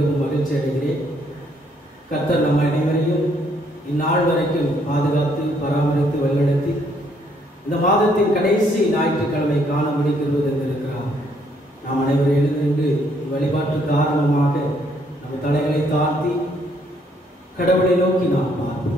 மிகவும் மகிழ்ச்சி அடைகிறேன். கர்த்தர் நம்ம அனைவரையும் இந்நாள் வரைக்கும் பாதுகாத்து பராமரித்து வழிநடத்தி இந்த மாதத்தின் கடைசி ஞாயிற்றுக்கிழமை காண முடிக்கிறது என்றிருக்கிறார். நாம் அனைவரும் எழுந்திருந்து வழிபாட்டுக்கு ஆரம்பமாக நம்ம தலைகளை தாழ்த்தி கடவுளை நோக்கி நாம் பார்ப்போம்.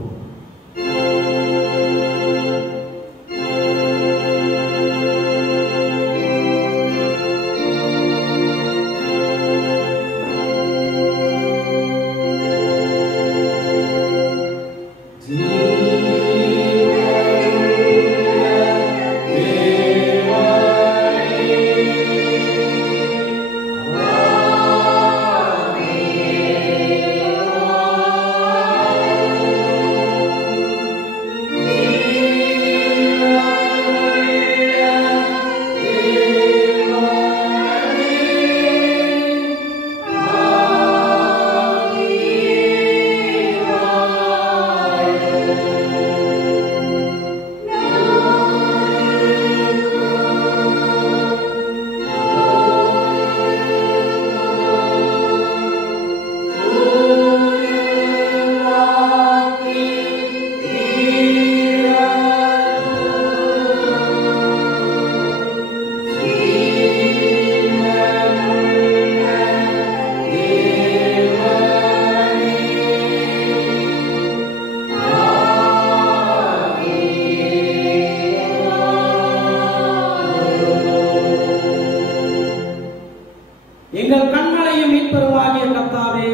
எங்கள் கண்மலையும் மீட்பருமாகிய கர்த்தாவே,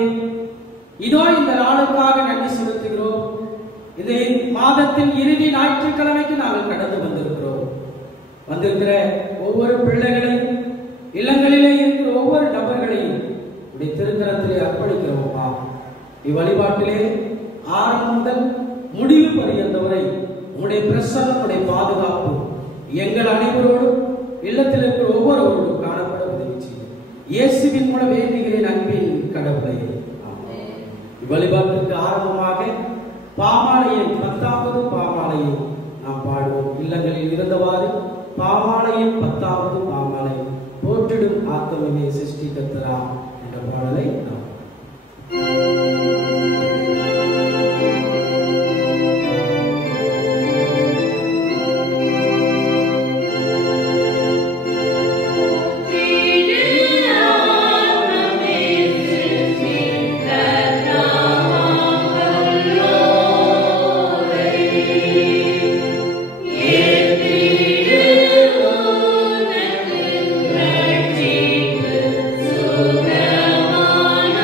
இதோ இந்த நாளுக்காக நன்றி செலுத்துகிறோம். இந்த மாதத்தின் இறுதி ஞாயிற்றுக்கிழமைக்கு நாங்கள் கடந்து வந்திருக்கிற ஒவ்வொரு பிள்ளைகளையும் இல்லங்களிலே இருக்கிற ஒவ்வொரு நபர்களையும் உடைய திருக்கரத்திலே அர்ப்பணிக்கிறோம்ப்பா. இவ்வழிபாட்டிலே ஆரம்பம் முதல் முடிவு பரியந்தவரை உங்களுடைய பிரசன்னம், உடைய பாதுகாப்பு எங்கள் அனைவரோடும் இல்லத்தில் இருக்கிற ஒவ்வொருவரோடும் காணப்பட உதவி செய்யும். இயேசுவின் மூலம் வேண்டுகிறேன் அன்பின் கடவுளை. இவ்வழிபாட்டிற்கு ஆரம்பமாக பாமாலையை 10வது பாமாலையை நாம் பாடுவோம். இல்லங்களில் இருந்தவாறு பாமாலையின் 10வது பாமாலை போற்றிடும் ஆத்மமே சிருஷ்டி கர்த்தரா என்ற பாடலை நாம் Sugamana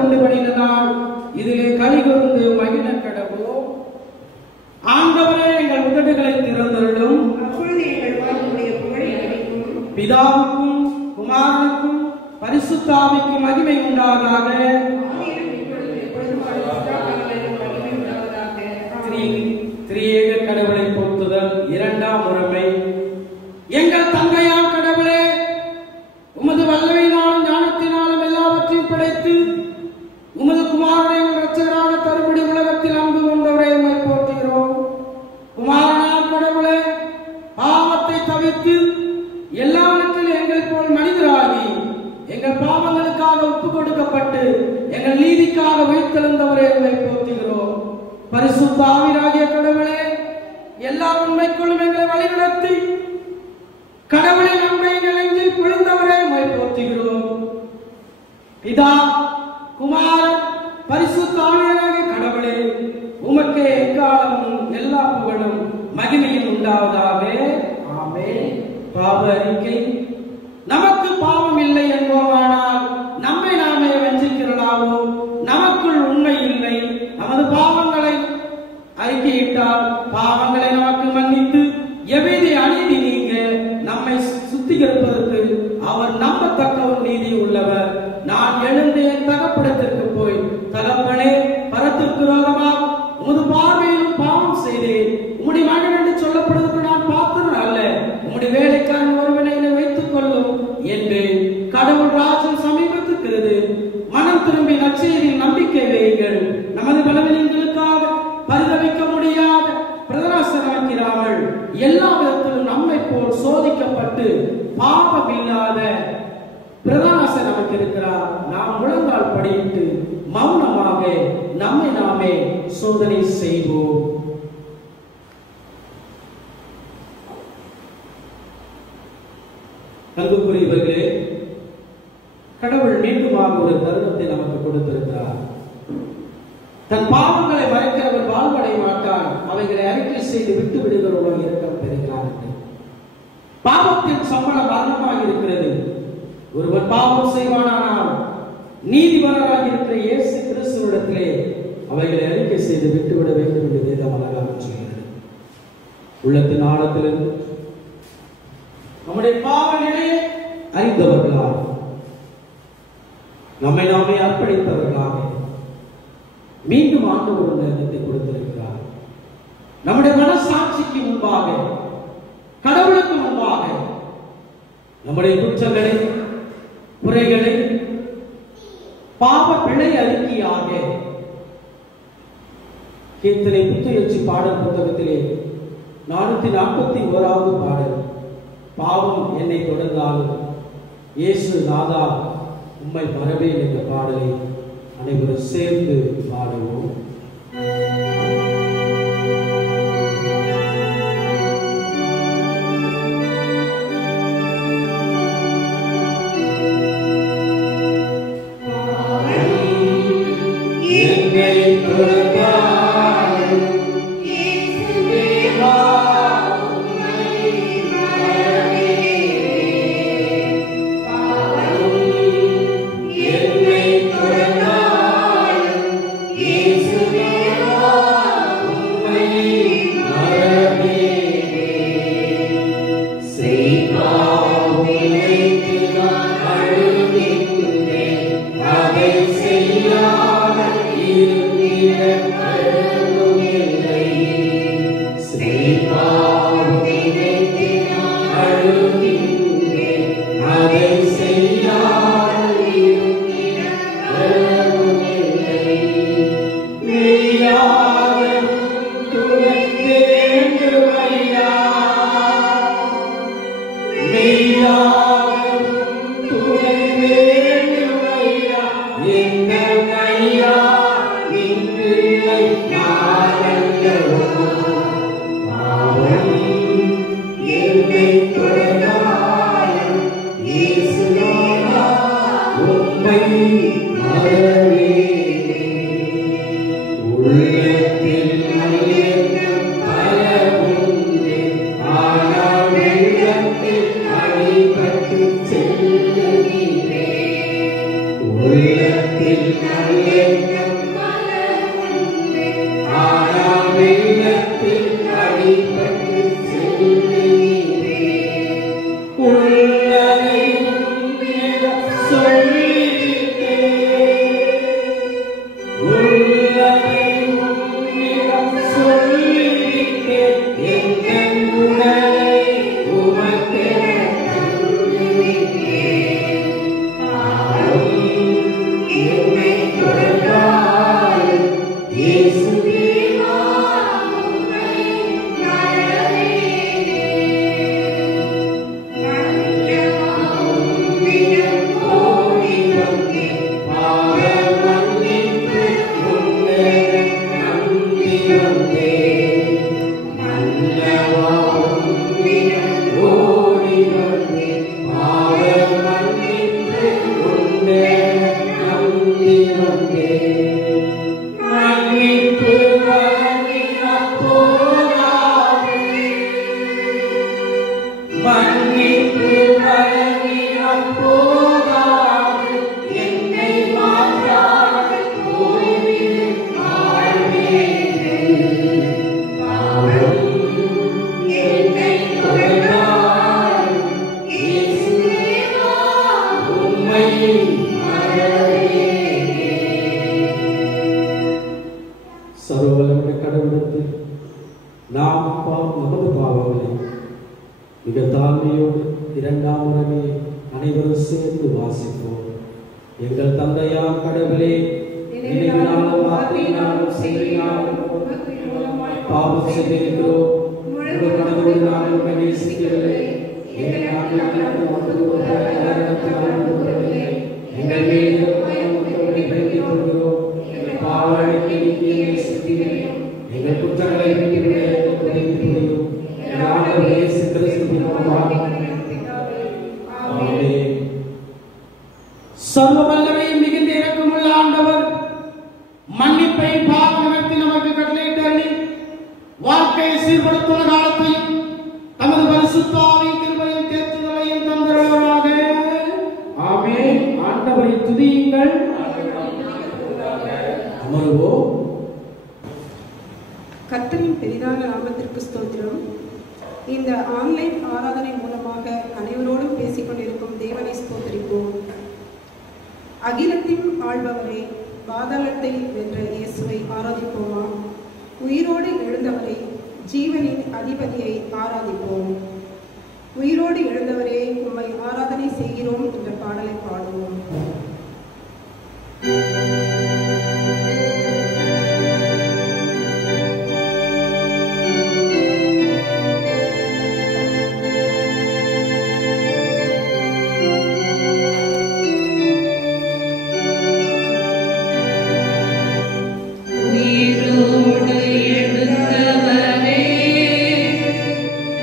கொண்டு பண்ணினால் இதிலே கலிகூர்ந்து மகிழ கடவுளோம். ஆண்டவரே, எங்கள் உதடுகளை திறந்தருளும். அப்பொழுது எங்கள் வாழ்வுடைய புகழை அறிவிக்கும். பிதாவுக்கும் குமாரனுக்கும் பரிசுத்தாவிக்கும் மகிமை உண்டாதாக. திரியேக கடவுளை போற்றுதல். இரண்டாம் முறைமை. எங்கள் தந்தையாம் கடவுளே, உமது வல்லமையினாலும் ஞானத்தினாலும் எல்லாவற்றையும் படைத்து உமது குமாரனை இரட்சகராக தரும்படி உலகத்தில் அன்பு கொண்டவரை உம்மை போற்றுகிறோம். குமாரனாம் கடவுளே, பாவத்தை தவிர்த்து எல்லாவற்றிலும் எங்களைப் போல் மனிதராகி எங்கள் பாவங்களுக்காக ஒப்பு கொடுக்கப்பட்டு எங்கள் நீதிக்காக உயிர்த்தெழுந்தவரை உம்மை போற்றுகிறோம். பரிசுத்த ஆவியாகிய கடவுளே, எல்லா உண்மைக்குள்ளும் எங்களை வழிநடத்தி கடவுளின் அன்பை எங்கள் நெஞ்சில் பொழிந்தவரை உம்மை போற்றுகிறோம். பிதா, குமாரன், பரிசுத்த ஆவியாகிய கடவுளே, உமக்கே எக்காலமும் எல்லா புகழும் மகிமையும் உண்டாவதாக. ஆமென். பாவ அறிக்கை. நமக்கு பாவம் இல்லை என்போமானால் நம்மை நாமே வஞ்சிக்கிறோம். நமக்குள் உண்மை இல்லை. நமது பாவங்களை அறிக்கையிட்டால் பாவங்களை நமக்கு மன்னித்து எவ்வித அநீதி நீங்க நம்மை சுத்திகரிப்பதற்கு அவர் நம்பத்தக்க ஒரு நீதி உள்ளவர். நான் எழுந்து என் தகப்படத்திற்கு போய், தகப்பனே, பரத்திற்கு ரோகமாக உமது பார்வையிலும் பாவம் செய்தேன். உம்முடைய மகன் என்று சொல்லப்படுவதற்கு நான் பார்த்தவன் அல்ல. உம்முடைய வேலைக்காரன் ஒருவனை வைத்துக் கொள்ளும் என்று கடவுள் ராஜ்யம் சமீபத்திருக்கிறது. மனம் திரும்பி நற்செய்தியில் நம்பிக்கை வையுங்கள். நமது பலவீனங்களுக்காக பரிதவிக்க முடியாத பிரதராசனாக்கிறாமல் எல்லா விதத்திலும் நம்மை போல் சோதிக்கப்பட்டு பாவம் இல்லாத பிரதானாசர் நமக்கு இருக்கிறார். நாம் முழங்கால் படியிட்டு மௌனமாக நம்மை நாமே சோதனை செய்வோம். அன்புக்குரியவர்களே, கடவுள் மீண்டுமாக ஒரு தருணத்தை நமக்கு கொடுத்திருக்கிறார். தன் பாவங்களை மறைக்கிறவர் வாழ்வடைய மாட்டான், அவைகளை அறிக்கை செய்து விட்டு விடுகிறவர்களோ இரக்கம் பெறுகிறார். பாவத்தின் சம்பளம் மரணமாக இருக்கிறது. ஒருவர் பாவம் செய்வானால் நீதிபரராக இருக்கிற இயேசு கிறிஸ்துவிடத்திலே அவைகளை அறிக்கை செய்து விட்டுவிட வேண்டும் என்று வேதம் அழகாக சொல்கிறது. உள்ளத்தின் ஆழத்திலிருந்து நம்முடைய பாவ நிலையை அறிந்தவர்களாக, நம்மை நாமே அர்ப்பணித்தவர்களாக மீண்டும் ஆண்டவர் ஒரு நேரத்தை கொடுத்திருக்கிறார். நம்முடைய மனசாட்சிக்கு முன்பாக, கடவுளுக்கு முன்பாக நம்முடைய குற்றங்களை, குறைகளை, பாவ பிழை அறிக்கையாக கீர்த்தனை புத்துணர்ச்சி பாடல் புத்தகத்திலே 441வது பாடல், பாவம் என்னை தொடர்ந்தாலும் இயேசு நாதா உம்மை மறவேன் என்ற பாடலை அனைவரும் சேர்ந்து பாடுவோம். உள்ளத்தில் சர்வவல்லமை கடவுளுக்கு நாம் நமது பாவங்களை மிக தாழ்மையோடு இரண்டாம் முறையை அனைவரும் சேர்ந்து வாசிப்போம். எங்கள் தந்தையாம் கடவுளே, நினைவினாலும் வார்த்தையினாலும் செயலினாலும் பாவம் செய்திருக்கிறோம். முழு மனதோடு நாங்கள் உம்மை நேசிக்கவில்லை. எங்கள் மீது வேண்டிக் கொள்கிறோம். எங்கள் பாவ அறிக்கையை நேசிக்கிறேன். எங்கள் குற்றங்களை விட்டுவிடும். சர்வ வல்லமை மிகுந்த இரக்கமுள்ள ஆண்டவர் மன்னிப்பை பாவத்தை நமக்கு கட்டளையிட்டு வாழ்க்கையை சீர்படுத்தும் காலத்தையும் தமது பரிசுத்த ஆவி கிருபையும் தேற்றுதலையும் தந்தருள்வாராக. ஆமென். ஆண்டவரை துதியுங்கள். அமருவோம். கர்த்தரின் பெரிதான நாமத்திற்கு ஸ்தோத்திரம். இந்த ஆன்லைன் ஆராதனை மூலமாக அனைவரோடும் பேசிக் கொண்டிருக்கும் தேவனை ஸ்தோத்திரிப்போம். அகிலத்தின் ஆள்பவரை, பாதாளத்தை வென்ற இயேசுவை ஆராதிப்போமா? உயிரோடு எழுந்தவரை, ஜீவனின் அதிபதியை ஆராதிப்போம். உயிரோடு எழுந்தவரே, உம்மை ஆராதனை செய்கிறோம் என்ற பாடலை பாடுவோம்.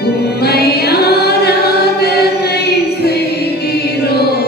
உம்மை ஆராதனை செய்கிறோம்.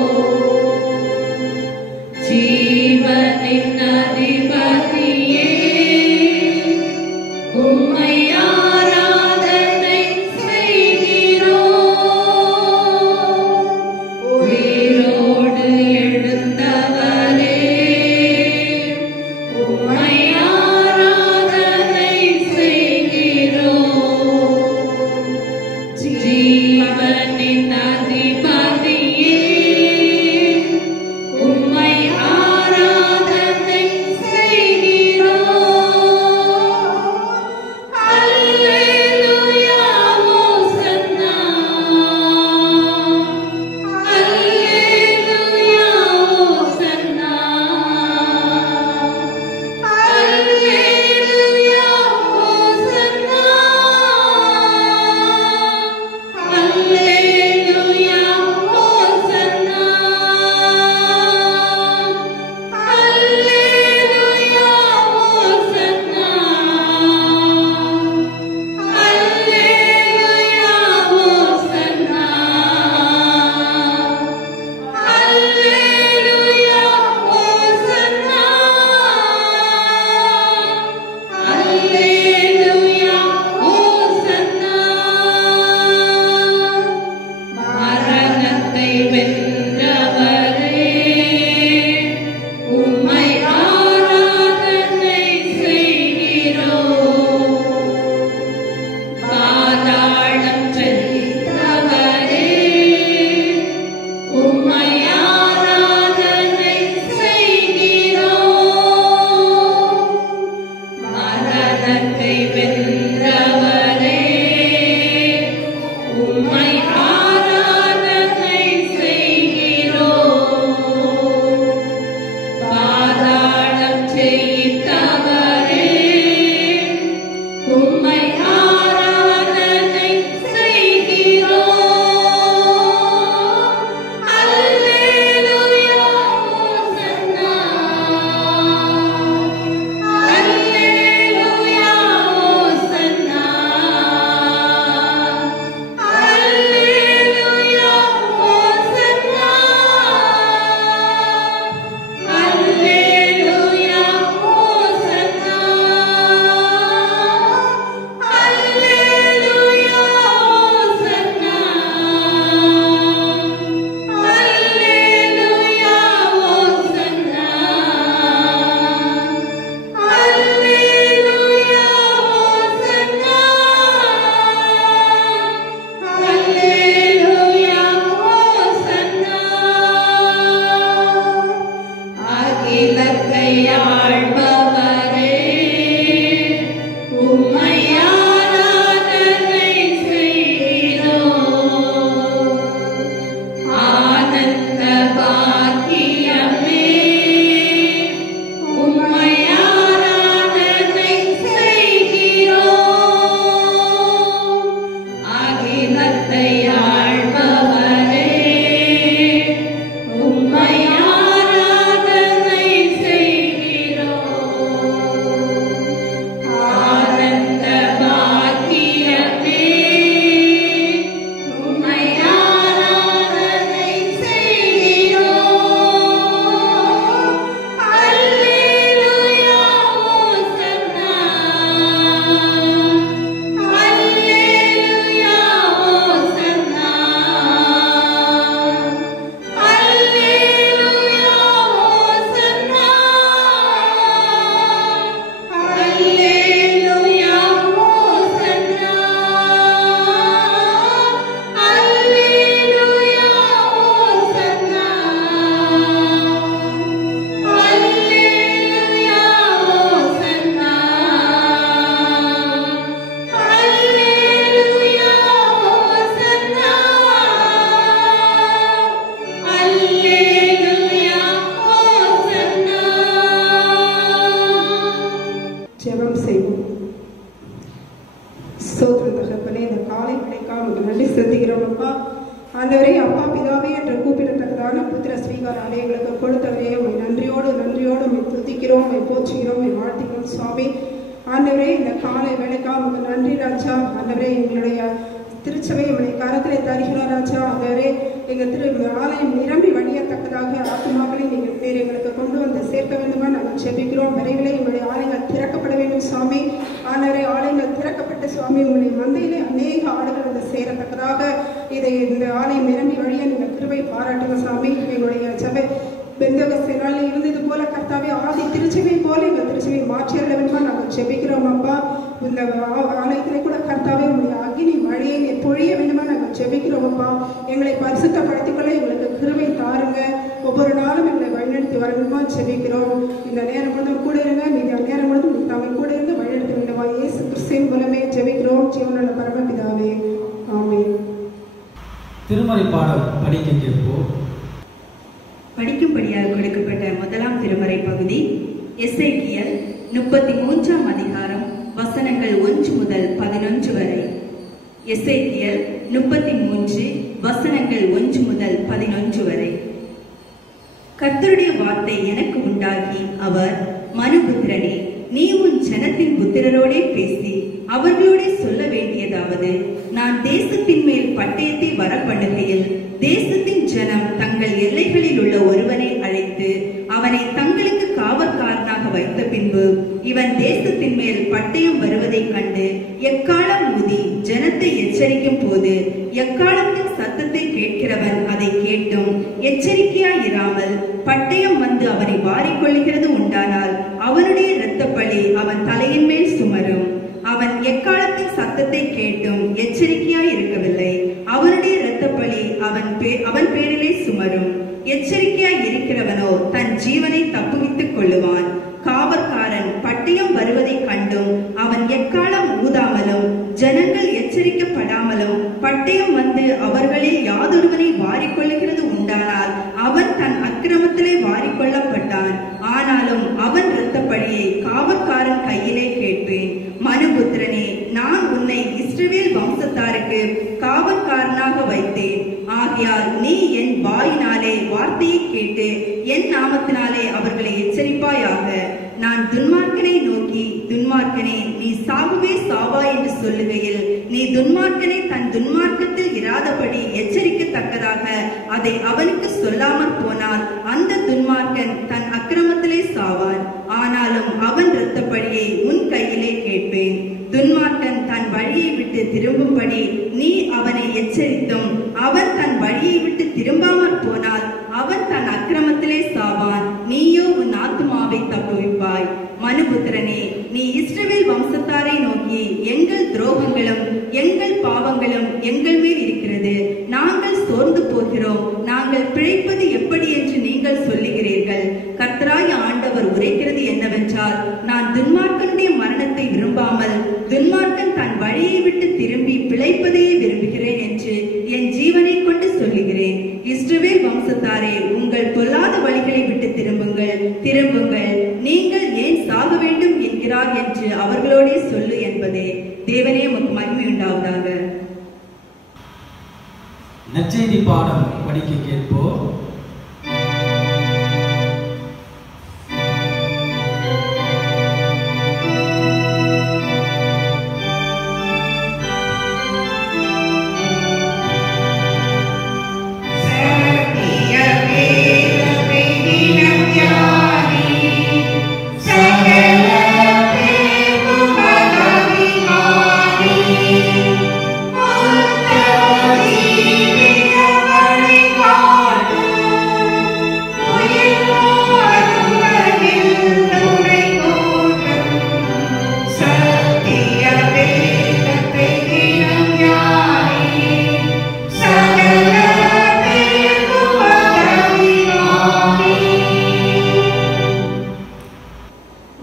ஆண்டவரே, அப்பா பிதாவே என்று கூப்பிடத்தக்கதான புத்திர ஸ்வீகார ஆலயங்களுக்கு கொடுத்தவரே, உம்மை நன்றியோடு உம்மை துதிக்கிறோம், உம்மை போற்றுகிறோம், உம்மை வாழ்த்துகிறோம் சுவாமி. ஆண்டவரே, இந்த காலை வேலைக்காக உங்களுக்கு நன்றி ராஜா. ஆண்டவரே, எங்களுடைய திருச்சபை உடைய கரத்திலே தருகிறோம் ராஜா. ஆண்டவரே, எங்கள் ஆலயம் நிரம்பி வழியத்தக்கதாக ஆத்மாக்களை நீங்கள் பேர் எங்களுக்கு கொண்டு வந்து சேர்க்க வேண்டுமா நாங்கள் செபிக்கிறோம். விரைவிலே எங்களுடைய ஆலயங்கள் திறக்கப்பட வேண்டும் சுவாமி. ஆண்டவரே, ஆலயங்கள் திறக்கப்பட்ட சுவாமி, உங்களுடைய மந்தையிலே அநேக ஆடுகள் வந்து சேரத்தக்கதாக இந்த ஆலயம் நிரம்பி வழிய நீங்கள் கிருபை பாராட்டுங்க சாமி. எங்களுடைய சபை பெந்தகஸ்தே நாளில் இருந்தது போல கர்த்தாவே ஆதி திருச்சபை போல எங்கள் திருச்சபை மாற்றியல்ல வேண்டுமா நாங்கள் செபிக்கிறோம் அப்பா. இந்த ஆலயத்திலே கூட கர்த்தாவே உங்களுடைய அக்னி மழையை பொழிய வேண்டுமா நாங்கள் செபிக்கிறோம் அப்பா. எங்களை பரிசுத்தப்படுத்திக் கொள்ள எங்களுக்கு கிருபை தாருங்க. ஒவ்வொரு நாளும் எங்களை வழிநடத்தி வரணுமா செபிக்கிறோம். இந்த நேரம் முழுதும் கூட இருங்க, மீது நேரம் முழுதும் தமிழ் கூட இருந்து வழிநடத்த வேண்டுமா இயேசு கிறிஸ்துவின் மூலமே ஜெபிக்கிறோம் ஜீவனுள்ள பரமபிதாவே, ஆமென். திருமறை பாடல் படிக்க கேட்போம். படிக்கும்படியாக கொடுக்கப்பட்ட முதலாம் திருமறை பகுதி எசேக்கியேல் 33ஆம் அதிகாரம் வசனங்கள் 1 முதல் 11 வரை. எசேக்கியேல் 33 வசனங்கள் 1 முதல் 11 வரை. கர்த்தருடைய வார்த்தை எனக்கு உண்டாகி, அவர், மனுபுத்திரனே, நீ உன் ஜனத்தின் புத்திரரோடே பேசி அவர்களோடே சொல்ல வேண்டியதாவது, நான் தேசத்தின் மேல் பட்டயத்தை வரப்பண்ணுகையில் தேசத்தின் ஜனம் தங்கள் எல்லைகளில் உள்ள ஒருவனை அழைத்து அவனை தங்களுக்கு காவற்காரனாக வைத்த பின்பு இவன் தேசத்தின் மேல் பட்டயம் வருவதைக் கண்டு எக்காலம் ஊதி ஜனத்தை எச்சரிக்கும் போது எக்காலத்தின் சத்தத்தை கேட்கிறவன் அதை கேட்டும் எச்சரிக்கையாயிராமல் பட்டயம் வந்து அவனை வாரிக்கொள்ளுகிறது உண்டானால் அவனுடைய இரத்தப்பழி அவன் தலையின் மேல் சுமரும். அவன் எக்காலத்தின் சத்தத்தை கேட்டும் எச்சரிக்கையாய் இருக்கவில்லை, அவனுடைய இரத்தப்பழி அவன் பேரிலே சுமரும். எச்சரிக்கையாய் இருக்கிறவனோ தன் ஜீவனை தப்புவித்துக் கொள்ளுவான். காவற்காரன் பட்டயம் வருவதை கண்டும் அவன் எக்காலம் ஊதாமலும் ஜனங்கள் எச்சரிக்கப்படாமலும் பட்டயம் வந்து அவர்களில் யாதொருவனை வாரிக்கொள்ளுகிறது உண்டானால் அவன் தன் அக்கிரமத்திலே வாரிக்கொள்ளப்பட்டான். ஆனாலும் அவன் இரத்த ரத்தப்பழியை காவற்காரன் கையிலே கேட்பேன். மனுபுத்திரனே, நான் உன்னை இஸ்ரவேல் வம்சத்தாருக்கு காவற்காரனாக வைத்தேன். ஆகையால் நீ என் வாயினாலே வார்த்தையை கேட்டு என் நாமத்தினாலே அவர்களை எச்சரிப்பாயாக. நான் துன்மார்க்கனை நோக்கி, துன்மார்க்கனே, நீ சாகவே சாவா என்று சொல்லுகையில், நீ துன்மார்க்கனை தன் துன்மார்க்கத்தில் இராதபடி எச்சரிக்கத்தக்கதாக அதை அவனுக்கு சொல்லாமற் போனால் அந்த துன்மார்க்கன் தன் அக்கிரமத்திலே சாவான். ஆனாலும் அவன் இரத்தப்பழியை உன் கையிலே கேட்பேன். துன்மார்க்கன் தன் வழியை விட்டு திரும்பும்படி நீ அவனை எச்சரித்தும் அவன் தன் வழியை விட்டு திரும்பாமற் போனால் அவன் தன் அக்கிரமத்திலே சாவான். நீயோ உன் ஆத்துமாவை தப்புவிப்பாய். மனுபுத்திரனே, நீ இஸ்ரவேல் வம்சத்தாரை நோக்கி, எங்கள் துரோகங்களும் எங்கள் பாவங்களும் எங்கள் மேல் இருக்கிறது, நாங்கள் சோர்ந்து போகிறோம், நாங்கள் பிழைப்பது எப்படி என்று நீங்கள் சொல்லுகிறீர்கள். கர்த்தராகிய ஆண்டவர் உரைக்கிறது என்னவென்றால், நான் துன்மார்க்கனுடைய மரணத்தை விரும்பாமல் துன்மார்க்கன் தன் வழியை விட்டு திரும்பி பிழைப்பதையே விரும்புகிறேன் என்று என் ஜீவனை கொண்டு சொல்லுகிறேன். இஸ்ரவேல் வம்சத்தாரே, உங்கள் பொல்லாத வழிகளை விட்டு திரும்புங்கள், திரும்புங்கள், நீங்கள் ஏன் சாக வேண்டும் என்கிறார் என்று அவர்களோடே சொல்லு என்பதே. தேவனே, உமக்கு மகிமை உண்டாவதாக. நற்செய்தி பாடம் படிக்க கேட்போம்.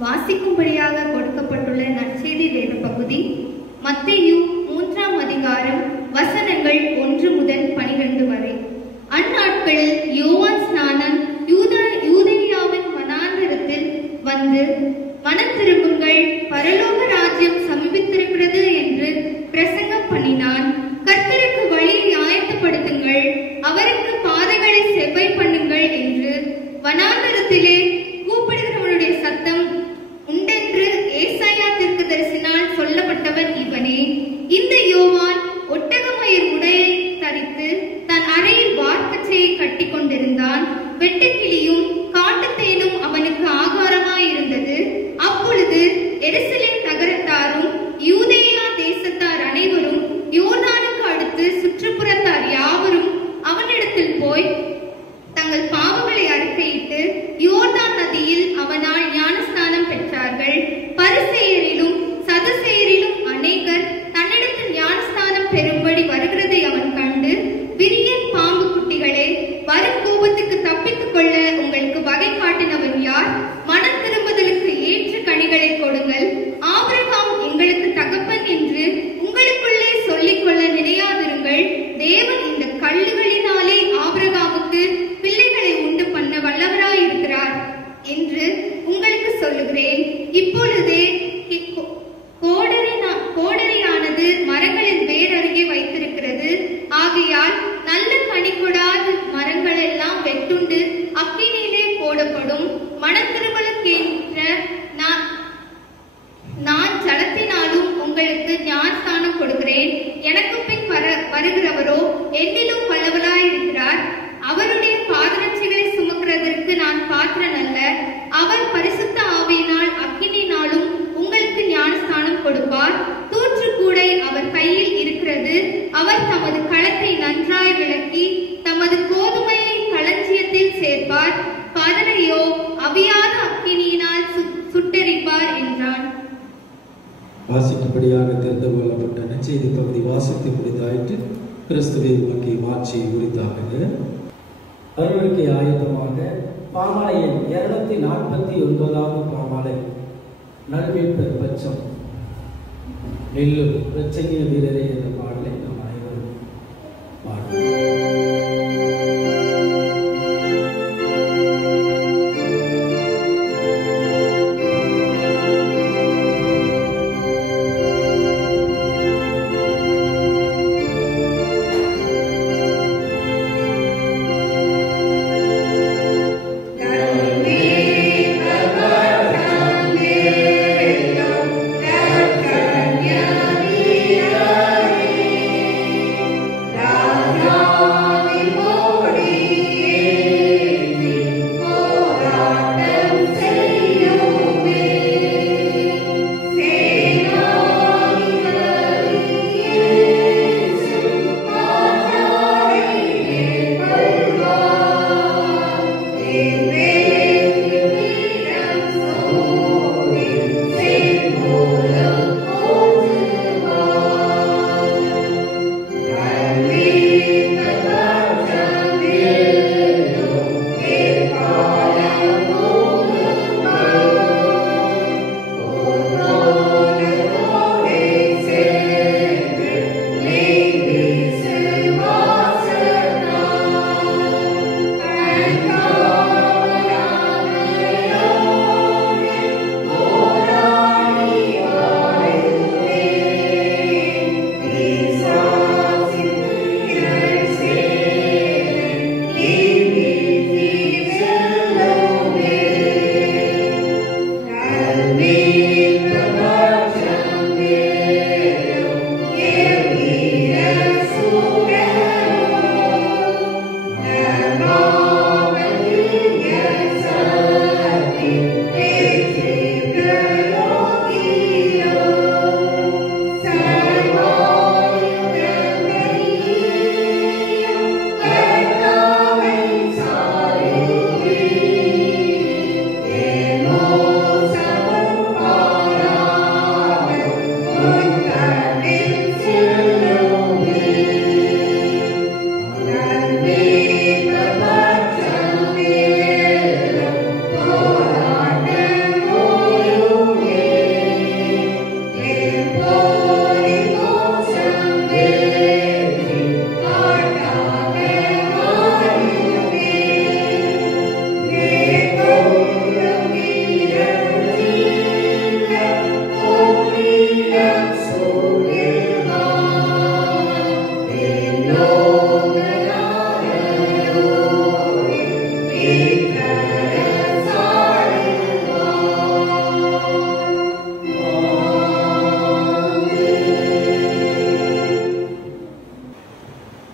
வாசிக்கும்படியாக கொடுக்கப்பட்டுள்ள நற்செய்தி வேத பகுதி மத்தேயு 3ஆம் அதிகாரம் வசனங்கள் 1 முதல் 12 வரை. அந்நாட்களில் யோவான் ஸ்நானன் யூதேயாவின் வனாந்தரத்தில் வந்து, மனம் திரும்புங்கள், பரலோக ராஜ்யம் சமீபித்திருக்கிறது என்று பிரசங்கம் பண்ணினான். கர்த்தருக்கு வழியை ஆயத்தப்படுத்துங்கள், அவருக்கு பாதைகளை செவ்வை பண்ணுங்கள் என்று வனாந்தரத்திலே கூப்பிடுகிறவனுடைய சத்தம் உண்டென்று ஏசாயா தீர்க்கதரிசினால் சொல்லப்பட்டவன் இவனே. இந்த யோவான் ஒட்டகமயிர் உடையை தரித்து தன் அறையில் வார்க்கச்சையை கட்டி கொண்டிருந்தான். வெட்டுக்கிளியும் காட்டுத்தேனும் அவனுக்கு ஆகாரமாயிருந்தது. அப்பொழுது எருசலேம் நகரத்தாரும் யூதேயா தேசத்தார் அனைவரும் யோர்தானுக்கு அடுத்து சுற்றுப்புறத்தார் யாவரும் அவனிடத்தில் போய் தங்கள் பாவங்களை அறிக்கையிட்டு யோர்தான் நதியில் அவனால் ஞானஸ்நானம் பெற்றார்கள். பரிசேயரிலும் சதுசேயரிலும் அநேகர் தன்னிடத்தில் ஞானஸ்நானம் பெறும்படி வருகிறதை அவன் கண்டு, விரியன் பாம்பு குட்டிகளே, வரும் கோபத்துக்கு தப்பித்துக் கொள்ள உங்களுக்கு வகை காட்டினவன் யார்? மனம் திரும்புதலுக்கு ஏற்ற கனிகளை கொடுங்கள். ஆபிரகாம் எங்களுக்கு தகப்பன் என்று உங்களுக்குள்ளே சொல்லிக் கொள்ள நினையாதிருங்கள். தேவன் இந்த கல்லுகளினாலே ஆபிரகாமுக்கு பிள்ளைகளை உண்டு பண்ண வல்லவராயிருக்கிறார் என்று உங்களுக்கு சொல்லுகிறேன். இப்பொழுதே கோடரியானது மரங்களின் வேர் அருகே வைத்திருக்கிறது. ஆகையால் நல்ல கனி கொடாத மரங்கள் எல்லாம் வெட்டுண்டு அக்கினியிலே போடப்படும். மனம் திரும்பலுக்கேற்ற நான் ஜலத்தினாலும் உங்களுக்கு ஞானஸ்நானம் கொடுக்கிறேன். எனக்கு பின் வருகிறவரோ என்னிலும் வல்லவராயிருக்கிறார். அவருடைய பாதரட்சிகளை சுமக்கிறதற்கு நான் பாத்திரன் அல்ல. அவர் பரிசுத்த ஆவியினால் அக்கினியினாலும் உங்களுக்கு ஞானஸ்நானம் கொடுப்பார். தூற்றுக்கூடை அவர் கையில் இருக்கிறது. அவர் தமது களத்தை நன்றாய் விளக்கி தமது கோதுமையை களஞ்சியத்தில் சேர்ப்பார். பதரையோ அவியாத அக்கினியினால் சுட்டெரிப்பார் என்றான். வாசிக்கும்படியாக தெரிந்து கொள்ளப்பட்ட நற்செய்தி பகுதி வாசித்து முடித்தாயிற்று. கிறிஸ்துவை உமக்கு மாட்சி உரித்தாக. அருளுக்கு ஆயத்தமாக பாமாலையின் 249வது பாமாலை நல்மீட்பர் பட்சம் நெல்லு பிரச்சனைய வீரரே என்ற பாடலை நாம் அனைவரும் பாடுவோம்.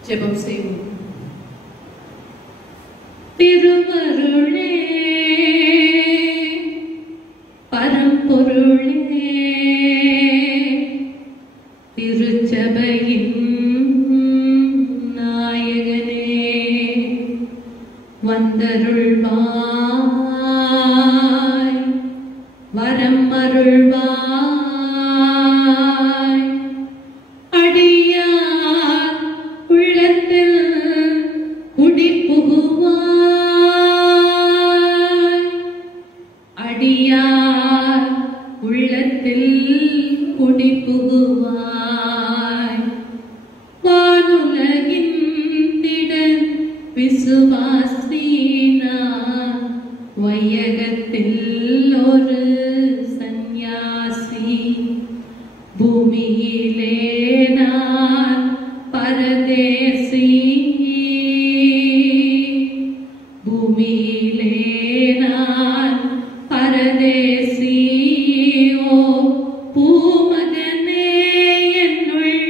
ஜெபம் செய்வோம். திருவருளே பரம்பொருளே திருச்சபையின் நாயகனே வந்தருள்வாய் வரம் அருள்வாய் அடியார் உள்ளத்தில் குடிபுகுவாய் அடியார் உள்ளத்தில் குடிபுகுவாய் வானுலகின் திடன் விசுவாசினா வையகத்தில் ஒரு சந்நியாசி பூமியிலே நான் பரதேசி பூமியிலே நான் பரதேசி ஓ பூமகனே என்னுள்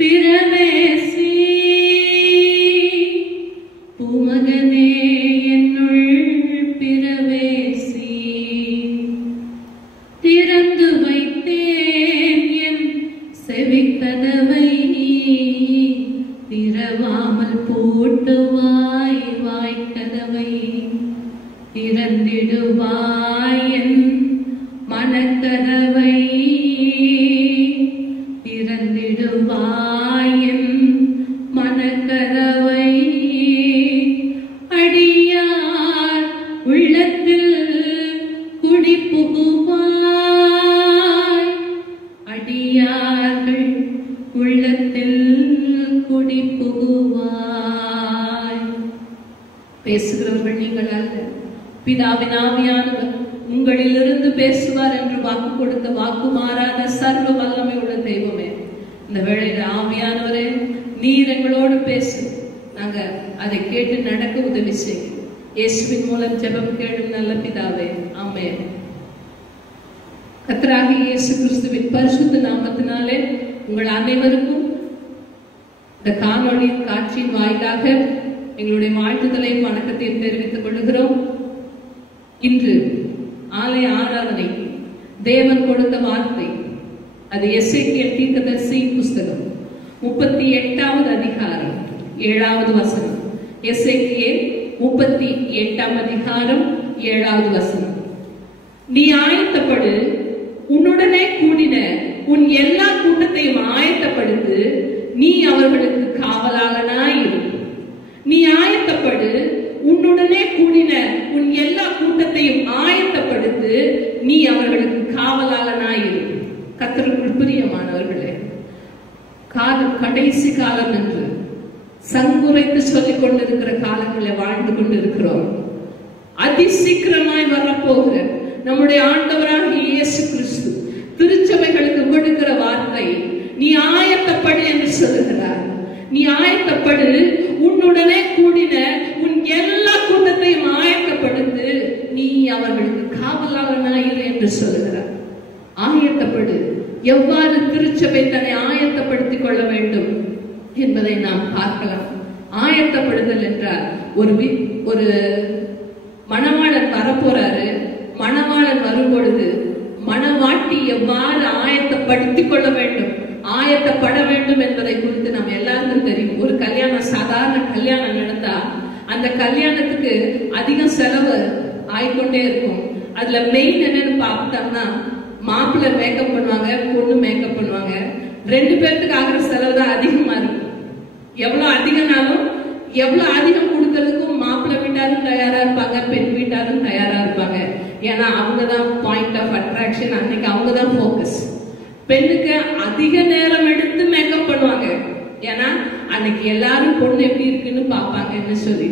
பிரவேசி பூமகனே என்னுள் பிரவேசி திறந்து வைத்தேன் என் செவிக்கதவை திறவாமல் பூட்டுவாய் வாய்க்கதவை திறந்திடுவாய் என் மனக்கதவை திறந்திடுவாய் என் மனக்கதவை அடியார் உள்ளத்தில் குடிபுகுவாய் அடியார்கள் உள்ளத்தில் குடிபுகுவாய். பேசுகிறவர்கள் நீங்கள் அல்ல, பிதாவின் ஆவியானவர் உங்களிலிருந்து பேசுவார் என்று வாக்கு கொடுத்த வாக்கு மாறாத சர்வ வல்லமை உள்ள தெய்வமே, இந்த வேளையில ஆவியானவரே நீர் எங்களோடு பேசு, நாங்க அதை கேட்டு நடக்க உதவி செய்யும். இயேசுவின் மூலம் ஜெபம் கேளும் நல்ல பிதாவே, ஆமென். கர்த்தராகிய இயேசு கிறிஸ்துவின் பரிசுத்த நாமத்தினாலே உங்கள் அனைவருக்கும் இந்த காணொளி காட்சியின் வாயிலாக எங்களுடைய வாழ்த்துதலையும் வணக்கத்தையும் தெரிவித்துக் கொள்கிறோம். இன்று ஆலய ஆராதனை தேவன் கொடுத்த வார்த்தை, அது எசேக்கியேல் தீர்க்கதரிசி புஸ்தகம் 38வது அதிகாரம் 7வது வசனம். எசேக்கியேல் 38ஆம் அதிகாரம் 7வது வசனம். நீ ஆயத்தப்படு, உன்னுடனே கூடின உன் எல்லா கூட்டத்தையும் ஆயத்தப்படுத்து, நீ அவர்களுக்கு காவலாளனாயிரு. நீ ஆயத்தப்படு, உன்னுடனே கூடின உன் எல்லா கூட்டத்தையும் ஆயத்தப்படுத்து, நீ அவர்களுக்கு காவலாளனாயிரு. கர்த்தருக்குள் பிரியமானவர்களே, காலம் கடைசி காலம் என்று சங்குரைத்து சொல்லிக் கொண்டிருக்கிற காலங்களை வாழ்ந்து கொண்டிருக்கிறோம். அதிசீக்கிரமாய் வரப்போகிற நம்முடைய ஆண்டவராகிய இயேசு கிறிஸ்து திருச்சபைகளுக்கு கொடுக்கிற வார்த்தை, நீ ஆயத்தப்படு என்று சொல்லுகிறார். நீ ஆயத்தப்படு, உன்னுடனே கூடின உன் எல்லா கூட்டத்தையும் ஆயத்தப்படுத்து, நீ அவர்களுக்கு காவலாளனாயிரு என்று சொல்லுகிறார். ஆயத்தப்படு. எவ்வாறு திருச்சபை தன்னை ஆயத்தப்படுத்திக் கொள்ள வேண்டும் என்பதை நாம் பார்க்கலாம். ஆயத்தப்படுதல் என்றால் ஒரு மணவாளன் வரப்போறாரு. மணவாளன் வரும்பொழுது மணவாட்டி எவ்வாறு ஆயத்தப்படுத்திக் கொள்ள வேண்டும், ஆயத்தப்பட வேண்டும் என்பதை குறித்து நம்ம எல்லாருக்கும் தெரியும். ஒரு கல்யாணம், சாதாரண கல்யாணம் நடந்தா அந்த கல்யாணத்துக்கு அதிக செலவு ஆயிக்கொண்டே இருக்கும். அதுல மெயின் என்னன்னு பார்த்தோம்னா, மாப்பிள்ளை மேக்கப் பண்ணுவாங்க, பொண்ணு மேக்கப் பண்ணுவாங்க. 2 பேர்த்துக்கு ஆகிற செலவு தான் அதிகமா இருக்கும். எவ்வளவு அதிகம்னாலும் எவ்வளவு அதிகம் கொடுக்கறதுக்கும் மாப்பிள்ளை வீட்டாரும் தயாரா இருப்பாங்க, பெண் வீட்டாரும் தயாரா இருப்பாங்க. ஏன்னா அவங்கதான் பாயிண்ட் ஆஃப் அட்ராக்ஷன், அன்னைக்கு அவங்கதான் போக்கஸ். பெண்ணுக்கு அதிக நேரம் எடுத்து மேக்கப் பண்ணுவாங்க. ஏன்னா அன்னைக்கு எல்லாரும் பொண்ணு எப்படி இருக்குன்னு பார்ப்பாங்கன்னு சொல்லி.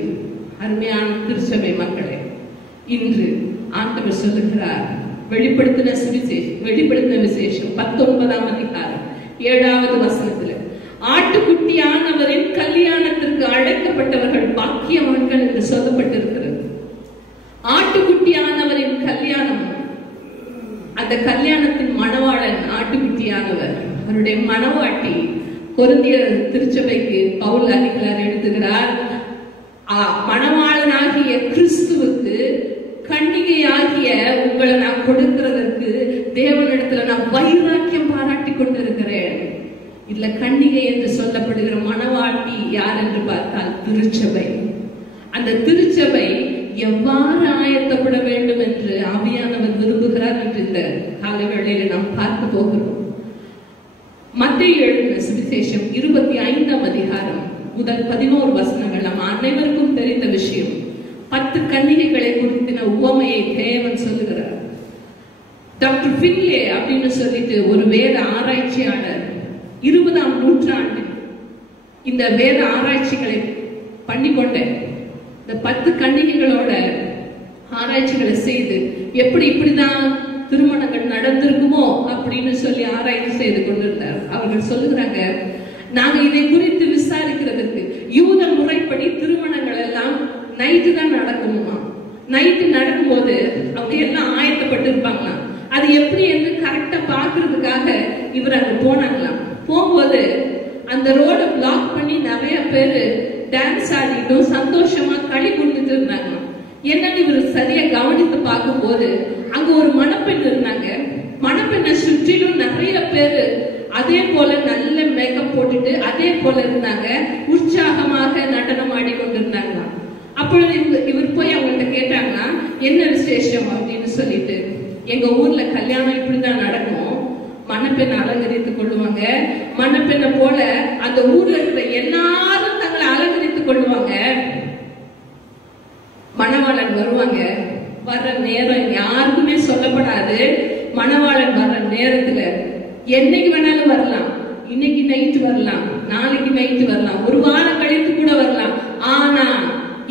அருமையான திருச்சபை மக்களே, இன்று ஆண்டவர் சொல்லுகிறார், வெளிப்படுத்தின விசேஷம் 19ஆம் அதிகாரம் 7வது வசனத்துல, ஆட்டுக்குட்டியானவரின் கல்யாணத்திற்கு அழைக்கப்பட்டவர்கள் பாக்கியவான்கள் என்று சொல்லப்பட்டிருக்கிறது. ஆட்டுக்குட்டியானவரின் கல்யாணம், அந்த கல்யாணத்தின் மணவாளன் ஆட்டுக்குட்டியானவர். அவருடைய மணவாட்டி கொரிந்தியர் திருச்சபைக்கு பவுல் அதிகார் எழுதுகிறார், மணவாளனாகிய கிறிஸ்துவுக்கு கன்னிகையாகிய உங்களை நான் கொடுக்கிறதற்கு தேவனிடத்துல நான் வைராக்கியம் பாராட்டி கொண்டிருக்கிறேன். இதுல கன்னிகை என்று சொல்லப்படுகிற மணவாட்டி யார் என்று பார்த்தால் திருச்சபை. அந்த திருச்சபை எவ்வாறு ஆயத்தப்பட வேண்டும் என்று ஆவியானவர் விரும்புகிறார் என்று இந்த காலவேளையில நாம் பார்க்க போகிறோம். மத்தேயு எழுதின சுவிசேஷம் 25ஆம் அதிகாரம் முதல் 11 வசனங்கள் நம்ம அனைவருக்கும் தெரிந்த விஷயம். 10 கன்னிகைகளை குறித்தின உவமையை தேவன் சொல்லுகிறார். டாக்டர் ஃபின்லே அப்படின்னு சொல்லிட்டு ஒரு வேத ஆராய்ச்சியாளர் 20ஆம் நூற்றாண்டில் இந்த வேத ஆராய்ச்சிகளை பண்ணிக்கொண்ட இந்த 10 கன்னிகைகளோட ஆராய்ச்சிகளை செய்து எப்படி இப்படிதான் திருமணங்கள் நடந்திருக்குமோ அப்படின்னு சொல்லி ஆராய்ச்சி செய்து கொண்டிருந்தார். அவர்கள் சொல்லுகிறாங்க, நாங்க இதை குறித்து விசாரிக்கிறதுக்கு யூத முறைப்படி திருமணங்கள் எல்லாம் நைட்டு தான் நடக்குமா. நைட்டு நடக்கும்போது அவங்க எல்லாம் ஆயத்தப்பட்டு இருப்பாங்களாம். அது எப்படி என்று கரெக்டா பாக்குறதுக்காக இவர் அங்க போனாங்களாம். போகும்போது அந்த ரோட பிளாக் பண்ணி நிறைய பேரு டான்ஸ் ஆடிட்டும் சந்தோஷமா களி குடிட்டு இருந்தாங்க. என்னன்னு இவர் சரியா கவனித்து பார்க்கும் போது அங்க ஒரு மணப்பெண் இருந்தாங்க. மணப்பெண்ணை சுற்றிலும் நிறைய பேரு அதே போல நல்ல மேக்கப் போட்டுட்டு அதே போல இருந்தாங்க. உற்சாகமாக நடனம் ஆடி கொண்டிருந்தாங்க. அப்பொழுது இவர் போய் அவங்கள்ட்ட கேட்டாங்கன்னா, என்ன விசேஷம் அப்படின்னு சொல்லிட்டு, எங்க ஊர்ல கல்யாணம் இப்படிதான் நடக்கும். மணப்பெண்ணை அலங்கரித்துக் கொள்ளுவாங்க. மணப்பெண்ணை போல அந்த ஊர்ல இருக்கிற எல்லாரும் தங்களை அலங்கரித்துக் கொள்ளுவாங்க. மணவாளன் வருவாங்க. வர்ற நேரம் யாருக்குமே சொல்லப்படாது. மணவாளன் வர்ற நேரத்துல என்னைக்கு வேணாலும் வரலாம். இன்னைக்கு நைட்டு வரலாம், நாளைக்கு நைட்டு வரலாம், ஒரு வாரம் கழித்து கூட வரலாம். ஆனா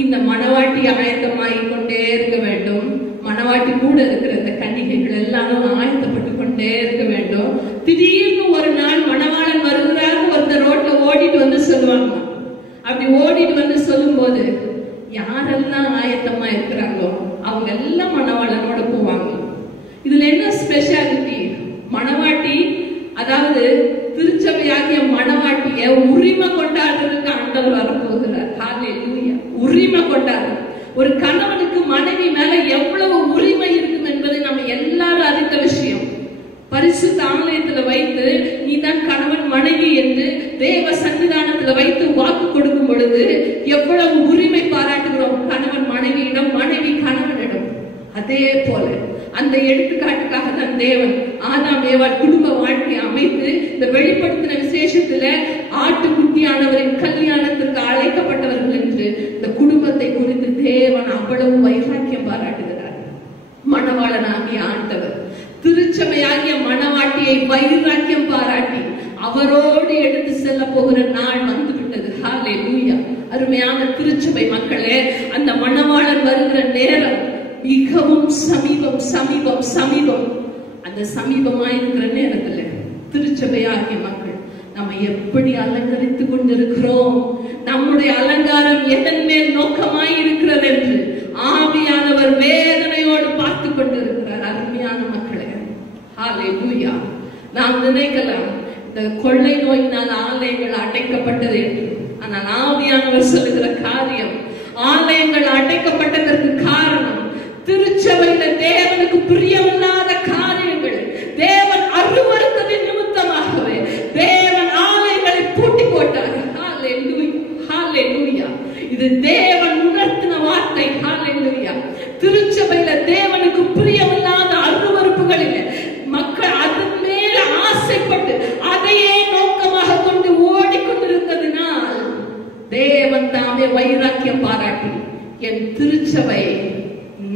இந்த மணவாட்டி ஆயத்தமாகி கொண்டே இருக்க வேண்டும். மணவாட்டி கூட இருக்கிற இந்த கன்னிகைகள் எல்லாரும் ஆயத்தப்பட்டு கொண்டே இருக்க வேண்டும். திடீர்னு ஒரு நாள் மணவாளன் வருகிறார், ஒருத்தர் ரோட்ல ஓடிட்டு வந்து சொல்லுவாங்க. அப்படி ஓடிட்டு வந்து சொல்லும் போது யாரெல்லாம் ஆயத்தமா இருக்கிறாங்களோ அவங்க எல்லாம் மணவாளனோட போவாங்க. இதுல என்ன ஸ்பெஷாலிட்டி? மணவாட்டி, அதாவது திருச்சபையாகிய மணவாட்டிய உரிமை கொண்டாடுறதுக்கு ஆண்டவர் வரப்போகிறார். ஹல்லேலூயா. உரிமை கொண்டாடு. ஒரு கணவனுக்கு மனைவி மேல எவ்வளவு உரிமை இருக்கும் என்பதை நம்ம எல்லாரும் அறிந்த விஷயம். பரிசுத்த ஆலயத்துல வைத்து நீதான் கணவன் மனைவி என்று தேவ சன்னிதானத்துல வைத்து வாக்கு கொடுக்கும் பொழுது எவ்வளவு உரிமை பாராட்டுகிறோம் கணவன் மனைவியிடம், மனைவி கணவனிடம். அதே போல அந்த எடுத்துக்காட்டுக்காக தான் தேவன் ஆதாம் ஏவாள் குடும்ப வாழ்க்கையை அமைத்து இந்த வெளிப்படுத்தின விசேஷத்துல ஆட்டுக்குட்டியானவரின் கல்யாணத்திற்கு அழைக்கப்பட்டவர்கள் என்று இந்த குடும்பத்தை குறித்து தேவன் அவ்வளவு வைராக்கியம் பாராட்டுகிறார். மணவாளனாகிய ஆண்டவர் திருச்சபையாகிய மணவாட்டியை வைராக்கியம் பாராட்டி அவரோடு எடுத்து செல்ல போகிற நாள் வந்துவிட்டது. ஹல்லேலூயா. அருமையான திருச்சபை மக்களே, அந்த மணவாளன் வருகிற நேரம் மிகவும் சமீபம் சமீபம் சமீபம். அந்த சமீபமாயிருக்கிற நேரத்துல திருச்சபையாகிய மக்கள் நம்ம எப்படி அலங்கரித்துக் கொண்டிருக்கிறோம், நம்முடைய அலங்காரம் எதன் மேல் நோக்கமாய் இருக்கிறது என்று ஆவியானவர் வேதனையோடு பார்த்து கொண்டிருக்கிறார். அருமையான மக்களே, ஹalleluya. நாம் நினைக்கலாம் இந்த கொள்ளை நோயினால் ஆலயங்கள் அடைக்கப்பட்டது என்று. ஆனால் ஆவியானவர் சொல்லுகிற காரியம், ஆலயங்கள் அடைக்கப்பட்டதற்கு காரணம் திருச்சபையில தேவனுக்கு பிரியமில்லாத காரியங்கள், தேவன் அருவருத்ததின் நிமித்தமாகவே தேவன் ஆலயங்களை பூட்டி போட்டார். ஹalleluya, ஹalleluya. இது தேவன் உணர்த்தின வார்த்தை. ஹalleluya. திருச்சபையில தேவனுக்கு பிரியமில்லாத அருவருப்புகளில் மக்கள் அதன் மேல ஆசைப்பட்டு அதையே நோக்கமாக கொண்டு ஓடிக்கொண்டிருந்ததினால் தேவன் தாமே வைராக்கியம் பாராட்டி, என் திருச்சபை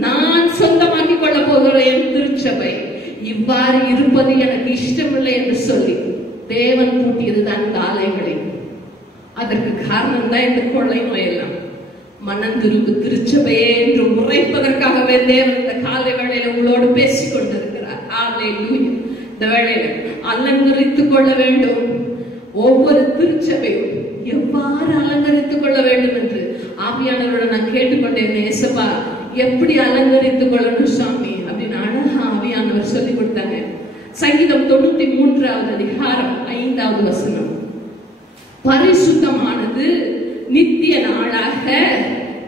நான் சொந்தமாக்கி கொள்ள போகிற என் திருச்சபை இவ்வாறு இருப்பது எனக்கு இஷ்டமில்லை என்று சொல்லி தேவன் பூட்டியதுதான் இந்த ஆலயங்களை. அதற்கு காரணம் தான் இந்த கொள்ளை நோயெல்லாம். மனந்திரும்பு திருச்சபையே என்று உரைப்பதற்காகவே தேவன் இந்த காலை வேளையில உங்களோடு பேசிக் கொண்டிருக்கிறார். ஹalleluya. இந்த வேளையில அலங்கரித்துக் கொள்ள வேண்டும். ஒவ்வொரு திருச்சபையும் எவ்வாறு அலங்கரித்துக் கொள்ள வேண்டும் என்று ஆவியானவரோட நான் கேட்டுக்கொண்டேன். ஏசப்பா, எப்படி அலங்கரித்துக் கொள்ளணும் சாமி அப்படின்னு அழகா ஆவியானவர் சொல்லி கொடுத்தாங்க. சங்கீதம் 93வது அதிகாரம் 5வது வசனம், பரிசுத்தமானது நித்திய நாளாக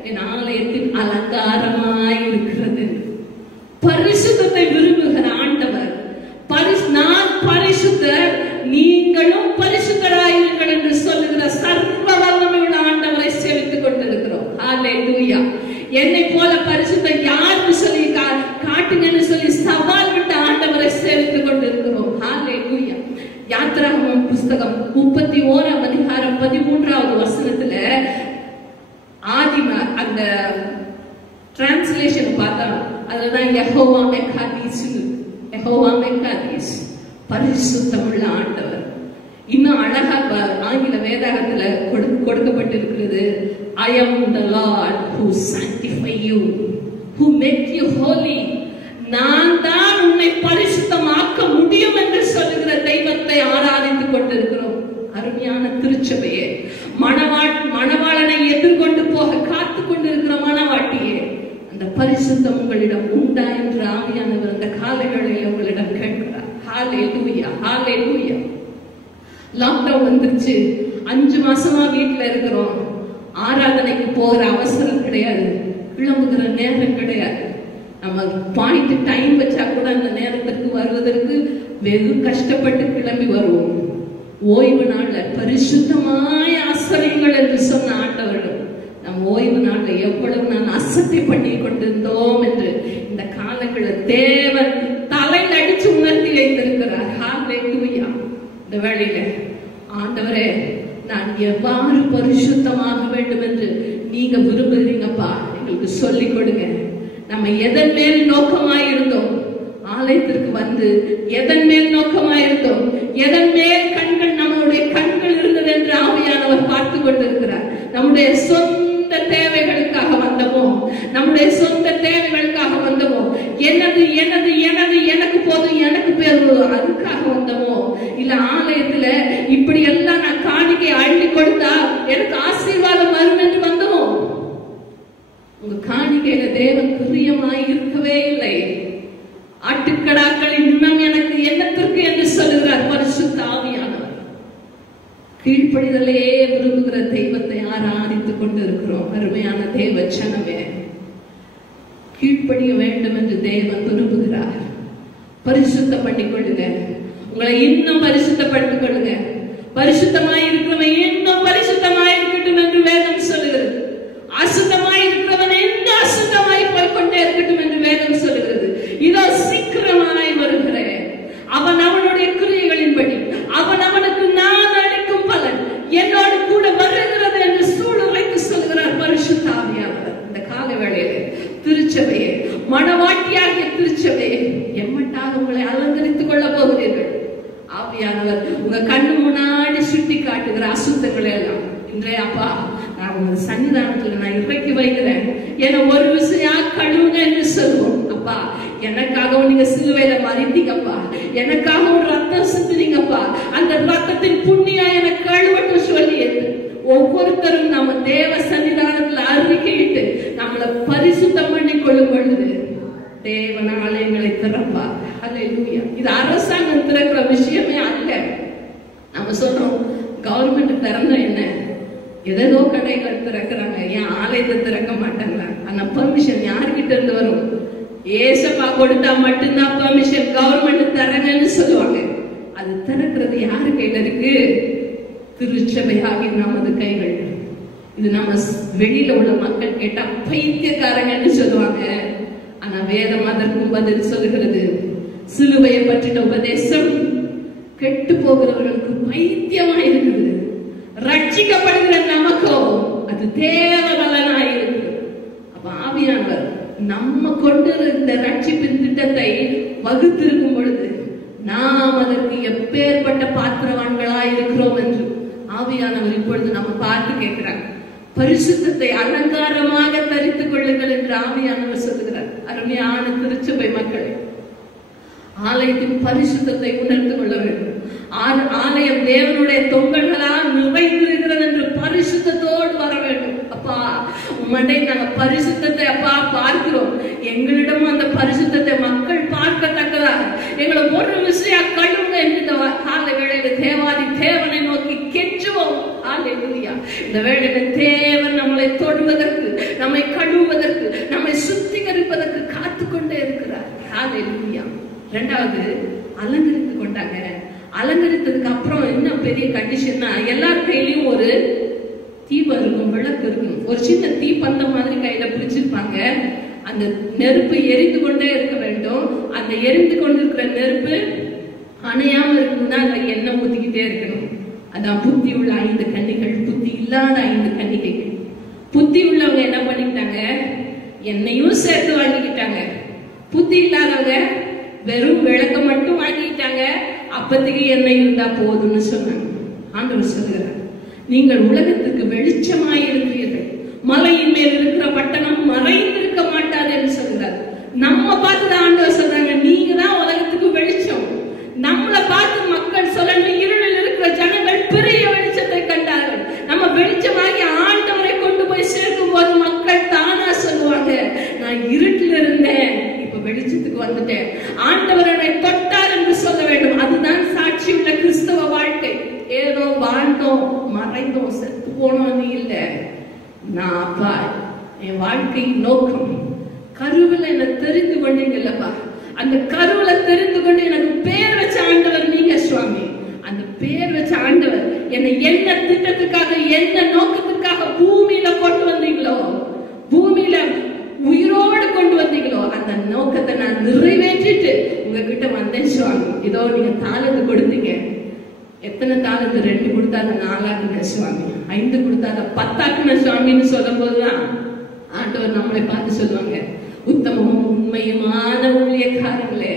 என் ஆலயத்தின் அலங்காரமாய் இருக்கிறது. பரிசுத்தத்தை விரும்புகிற ஆண்டவர், நான் பரிசுத்தர் நீங்களும் பரிசுத்தராயிருங்கள் என்று சொல்லுகிற சர்வ வல்லமையுள்ள ஆண்டவரை சேவித்துக் கொண்டிருக்கிறோம். ஹalleluya. என்னை போல பரிசுத்தம் யாருக்கு சொல்லி காட்டுங்கன்னு சொல்லி சவால் விட்ட ஆண்டவரை சேவித்துக் கொண்டிருக்கிறோம். ஹalleluya. யாத்திராகமம் புஸ்தகம் 31ஆம் அதிகாரம் 13வது வசனத்துல ஆதிம அந்த டிரான்ஸ்லேஷன் பார்த்தா அதுதான் யெகோவா மெக்காதீஸ், யெகோவா மெக்காதீஸ், பரிசுத்தமுள்ள ஆண்டவர். இன்னும் அழகா ஆங்கில வேதாகத்துல கொடுக்கப்பட்டிருக்கிறது, I am the Lord who sanctify you, who make you holy. நான் தான் உன்னை பரிசுத்தமாக்க முடியும் என்று சொல்லுகிற தெய்வத்தை ஆராதித்துக் கொண்டிருக்கிறோம். அருமையான திருச்சபையே, மணவாளனை எதிர்கொண்டு போக காத்துக் கொண்டிருக்கிற மணவாட்டியே, அந்த பரிசுத்தம் உங்களிடம் உண்டா என்று ஆவியானவர் அந்த காலைகளில் உங்களிடம் கேட்கிறார். ஹalleluya, ஹalleluya. லாக்டவுன் வந்துருச்சு, 5 மாசமா வீட்டுல இருக்கிறோம். ஆராதனைக்கு போகிற அவசரம் கிடையாது, கிளம்புகிற நேரம் கிடையாது. நம்ம பாயிண்ட் டைம் வச்சா கூட அந்த நேரத்திற்கு வருவதற்கு வெகு கஷ்டப்பட்டு கிளம்பி வருவோம். ஓய்வு நாள்ல பரிசுத்தமாய் ஆசரியுங்கள் என்று சொன்ன ஆண்டவரிடம் நம் ஓய்வு நாள்ல எவ்வளவு நான் அசட்டை பண்ணி கொண்டிருந்தோம் என்று இந்த காலங்களில் தேவன் தலையில் அடிச்சு உணர்த்தி வைத்திருக்கிறார். ஹalleluya. இந்த வேளையில ஆண்டவரே, நான் எவ்வாறு பரிசுத்தமாக வேண்டும் என்று நீங்க விரும்புகிறீங்கப்பா, எங்களுக்கு சொல்லிக் கொடுங்க. நம்ம எதன் மேல் நோக்கமாயிருந்தோம், ஆலயத்திற்கு வந்து எதன் மேல் நோக்கமாயிருந்தோம், எதன் மேல் கண்கள் நம்முடைய கண்கள் இருந்தது என்று ஆவியானவர் பார்த்து கொண்டிருக்கிறார். நம்முடைய சொந்த தேவைகளுக்காக வந்தோமோ, நம்முடைய சொந்த தேவைகளுக்காக வந்தோமோ, எனது எனது எனது எனக்கு போதும் எனக்கு பேர் அதுக்காக வந்தோமோ, இல்ல ஆலயத்துல இப்படி எல்லாம் நான் காணிக்கை அள்ளி கொடுத்தா எனக்கு ஆசீர்வாதம் வரும் என்று வந்தோமோ? உங்க காணிக்கையில தேவன் பிரியமாய் இருக்கவே இல்லை. ஆட்டுக்கடாக்களின் இன்னும் எனக்கு என்னத்திற்கு என்று சொல்லுகிறார் பரிசுத்த ஆவியானவர். கீழ்ப்படிதலையே விரும்புகிற தெய்வத்தை ஆராதித்துக் கொண்டிருக்கிறோம். அருமையான தேவ ஜனமே, கீழ்ப்படிய வேண்டும் என்று தேவன் விரும்புகிறார். பரிசுத்தம் பண்ணிக் கொள்ளுங்க, உங்களை இன்னும் பரிசுத்தப்படுத்திக் கொள்ளுங்க. பரிசுத்தமாய் இருக்கிறவன் இன்னும் பரிசுத்தமாய் இருக்கட்டும் என்று வேதம் சொல்லுகிறது. அசுத்தமாய் இருக்கிறவன் இன்னும் அசுத்தமாய் போய்கொண்டே இருக்கட்டும் என்று வேதம் சொல்லுகிறது. இதோ சீக்கிரமாய் வருகிறேன், அவன் அவனுடைய கிரியைகளின்படி அவன் அவனுக்கு நான் அளிக்கும் பலன் என்னோடு கூட வருகிறது என்று சூழ்நிலைக்கு சொல்கிறார் பரிசுத்த ஆவியானவர். இந்த கால வேளையிலே திருச்சபையே, மணவாட்டியாகிய திருச்சபையே, எம்மட்டாக உங்களை அலங்கரித்துக் கொள்ள போகிறீர்கள். ஆவியானவர் உங்க கண்ணு முன்னாடி சுட்டி காட்டுகிற அசுத்தங்களை எல்லாம் இன்றைய அப்பா நான் உங்க சன்னிதானத்துல நான் இறக்கி வைக்கிறேன். என ஒரு விஷயம் கழுவுங்க என்று சொல்லுவோம். அப்பா, எனக்காகவும் நீங்க சிலுவையில மறித்தீங்கப்பா, எனக்காகவும் ரத்தம் சிந்தினீங்கப்பா, அந்த ரத்தத்தின் புண்ணியம் எனக்கு கழுவட்டும் சொல்லி ஒவ்வொருத்தரும் நம்ம தேவ சன்னிதானத்துல அறிக்கையிட்டு நம்மளை பரிசுத்தம் பண்ணி கொள்ளும் பொழுது தேவன் ஆலயங்களை திறப்பார். ஹல்லேலூயா. இது அரசாங்கம் திறக்கிற விஷயமே அல்ல. நம்ம சொல்றோம் கவர்மெண்ட் திறந்தா என்ன, ஏதோ கடைகள் திறக்கிறாங்க, ஏன் ஆலயத்தை திறக்க மாட்டாங்களா? ஆனா பெர்மிஷன் யார்கிட்ட இருந்து வரும்? ஏசப்பா கொடுத்தா மட்டும்தான் பெர்மிஷன் கவர்மெண்ட் திறங்கன்னு சொல்லுவாங்க. அது திறக்கிறது யாரு கையில இருக்கு? திருச்சபையாகி நமது கைகள். இது நம்ம வெளியில உள்ள மக்கள் கேட்டா பைத்தியக்காரங்கன்னு சொல்லுவாங்க. ஆனா வேதம் அதற்கும் பதில் சொல்லுகிறது. சிலுவையை பற்றின உபதேசம் கெட்டு போகிறவர்களுக்கு பைத்தியமா இருக்குது, ரட்சிக்கப்படுகிற நமக்கோ அது தேவபலனாய் இருக்குது. அப்ப ஆவியானவர் நம்ம கொண்டு இந்த ரட்சிப்பின் திட்டத்தை வகுத்திருக்கும் பொழுது நாம் அதற்கு எப்பேற்பட்ட பாத்திரவான்களா இருக்கிறோம் என்று ஆவியானவர் இப்பொழுது நம்ம பார்த்து கேட்கிறார். பரிசுத்தத்தை அலங்காரமாக தரித்துக் கொள்ளுங்கள் என்று ஆவியானவர் சொல்லுகிறார். அருமையான திருச்சபை மக்களே, ஆலயத்தின் பரிசுத்தத்தை உணர்ந்து கொள்ள வேண்டும். ஆலயம் தேவனுடைய தொங்கல்களால் நிறைந்திருக்கிறது என்று பரிசுத்தத்தோடு வர வேண்டும். அப்பா உம்முடைய நாங்க பரிசுத்தத்தை அப்பா பார்க்கிறோம். எங்களிடம் அந்த பரிசுத்தத்தை மக்கள் பார்க்கத்தக்கதாக எங்களை ஒரு விஷயம் கழுவுங்க என்று கால வேளையில தேவாதி தேவனை நோக்கி கெஞ்சுவோம். ஹல்லேலூயா. இந்த வேளையில தேவன் நம்மளை தொடுவதற்கு, நம்மை கழுவுவதற்கு, நம்மை சுத்திகரிப்பதற்கு காத்துக்கொண்டே இருக்கிறார். ஹல்லேலூயா. இரண்டாவது அலங்கரித்து கொண்டாங்க. அலங்கரித்ததுக்கு அப்புறம் என்ன பெரிய கண்டிஷன்னா, எல்லார் கையிலயும் ஒரு தீபம் இருக்கும், விளக்கு இருக்கும். ஒரு சின்ன தீப்பந்தம் மாதிரி கையில பிடிச்சிருப்பாங்க. அந்த நெருப்பு எரிந்து கொண்டே இருக்க வேண்டும். அந்த எரிந்து கொண்டிருக்கிற நெருப்பு அணையாம இருக்கணும்னா அதுல எண்ணெய் ஊத்திக்கிட்டே இருக்கணும். அதான் புத்தி உள்ள 5 கன்னிகள், புத்தி இல்லாத 5 கன்னிகைகள். புத்தி உள்ளவங்க என்ன பண்ணிட்டாங்க? எண்ணெயும் சேர்த்து வாங்கிக்கிட்டாங்க. புத்தி இல்லாதவங்க வெறும் விளக்க மட்டும் வாங்கிட்டாங்க. அப்பத்துக்கு எண்ணெய் இருந்தா போதும்னு சொன்னாங்க. ஆண்டவர் சொல்லுகிறார், நீங்கள் உலகத்துக்கு வெளிச்சமாய் இருக்கிறீர்கள், மலையின் மேல் இருக்கிற பட்டணம் மறைந்திருக்க மாட்டாது என்று சொல்கிறார். நம்ம பார்த்துதான் ஆண்டவர் சொல்றாங்க, நீங்க தான் உலகத்துக்கு வெளிச்சம். நம்மளை பார்த்து மக்கள் சொல்லணும், இருளில் இருக்கிற ஜனங்கள் பெரிய வெளிச்சத்தை கண்டார்கள். நம்ம வெளிச்சமாகி ஆண்டவரை கொண்டு போய் சேர்க்கும் போது மக்கள் தானா சொல்லுவாங்க, நான் இருட்டில் இருந்தேன், இப்ப வெளிச்சத்துக்கு வந்துட்டேன், ஆண்டவரை தொட்டார் என்று சொல்ல வேண்டும். அதுதான் சாட்சி உள்ள கிறிஸ்தவ வாழ்க்கை. ஏதோ வாழ்ந்தோம், மறைந்தோம், செத்து போனோம் இல்ல. நான் அப்பா என் வாழ்க்கையின் நோக்கம் கருவில் என்ன தெரிந்து கொண்டீங்கல்லப்பா, அந்த கருவில தெரிந்து கொண்டு எனக்கு பேர் வச்ச ஆண்டவர் நீங்க சுவாமி. அந்த பேர் வச்ச ஆண்டவர் என்னை என்ன திட்டத்துக்காக, என்ன நோக்கத்திற்காக பூமியில கொண்டு வந்தீங்களோ, பூமியில உயிரோடு கொண்டு வந்தீங்களோ, அந்த நோக்கத்தை நான் நிறைவேற்றிட்டு உங்ககிட்ட வந்தேன் சுவாமி. இதோ நீங்க தாளந்து கொடுத்தீங்க. எத்தனை தாளந்து? 2 கொடுத்தாங்க, 4 ஆக்குன சுவாமி. 5 கொடுத்தாங்க, 10 ஆக்குன சுவாமின்னு சொல்லும் போதுதான் ஆண்டவர் நம்மளை பார்த்து சொல்லுவாங்க, உத்தமமும் உண்மையுமான ஊழியக்காரங்களே,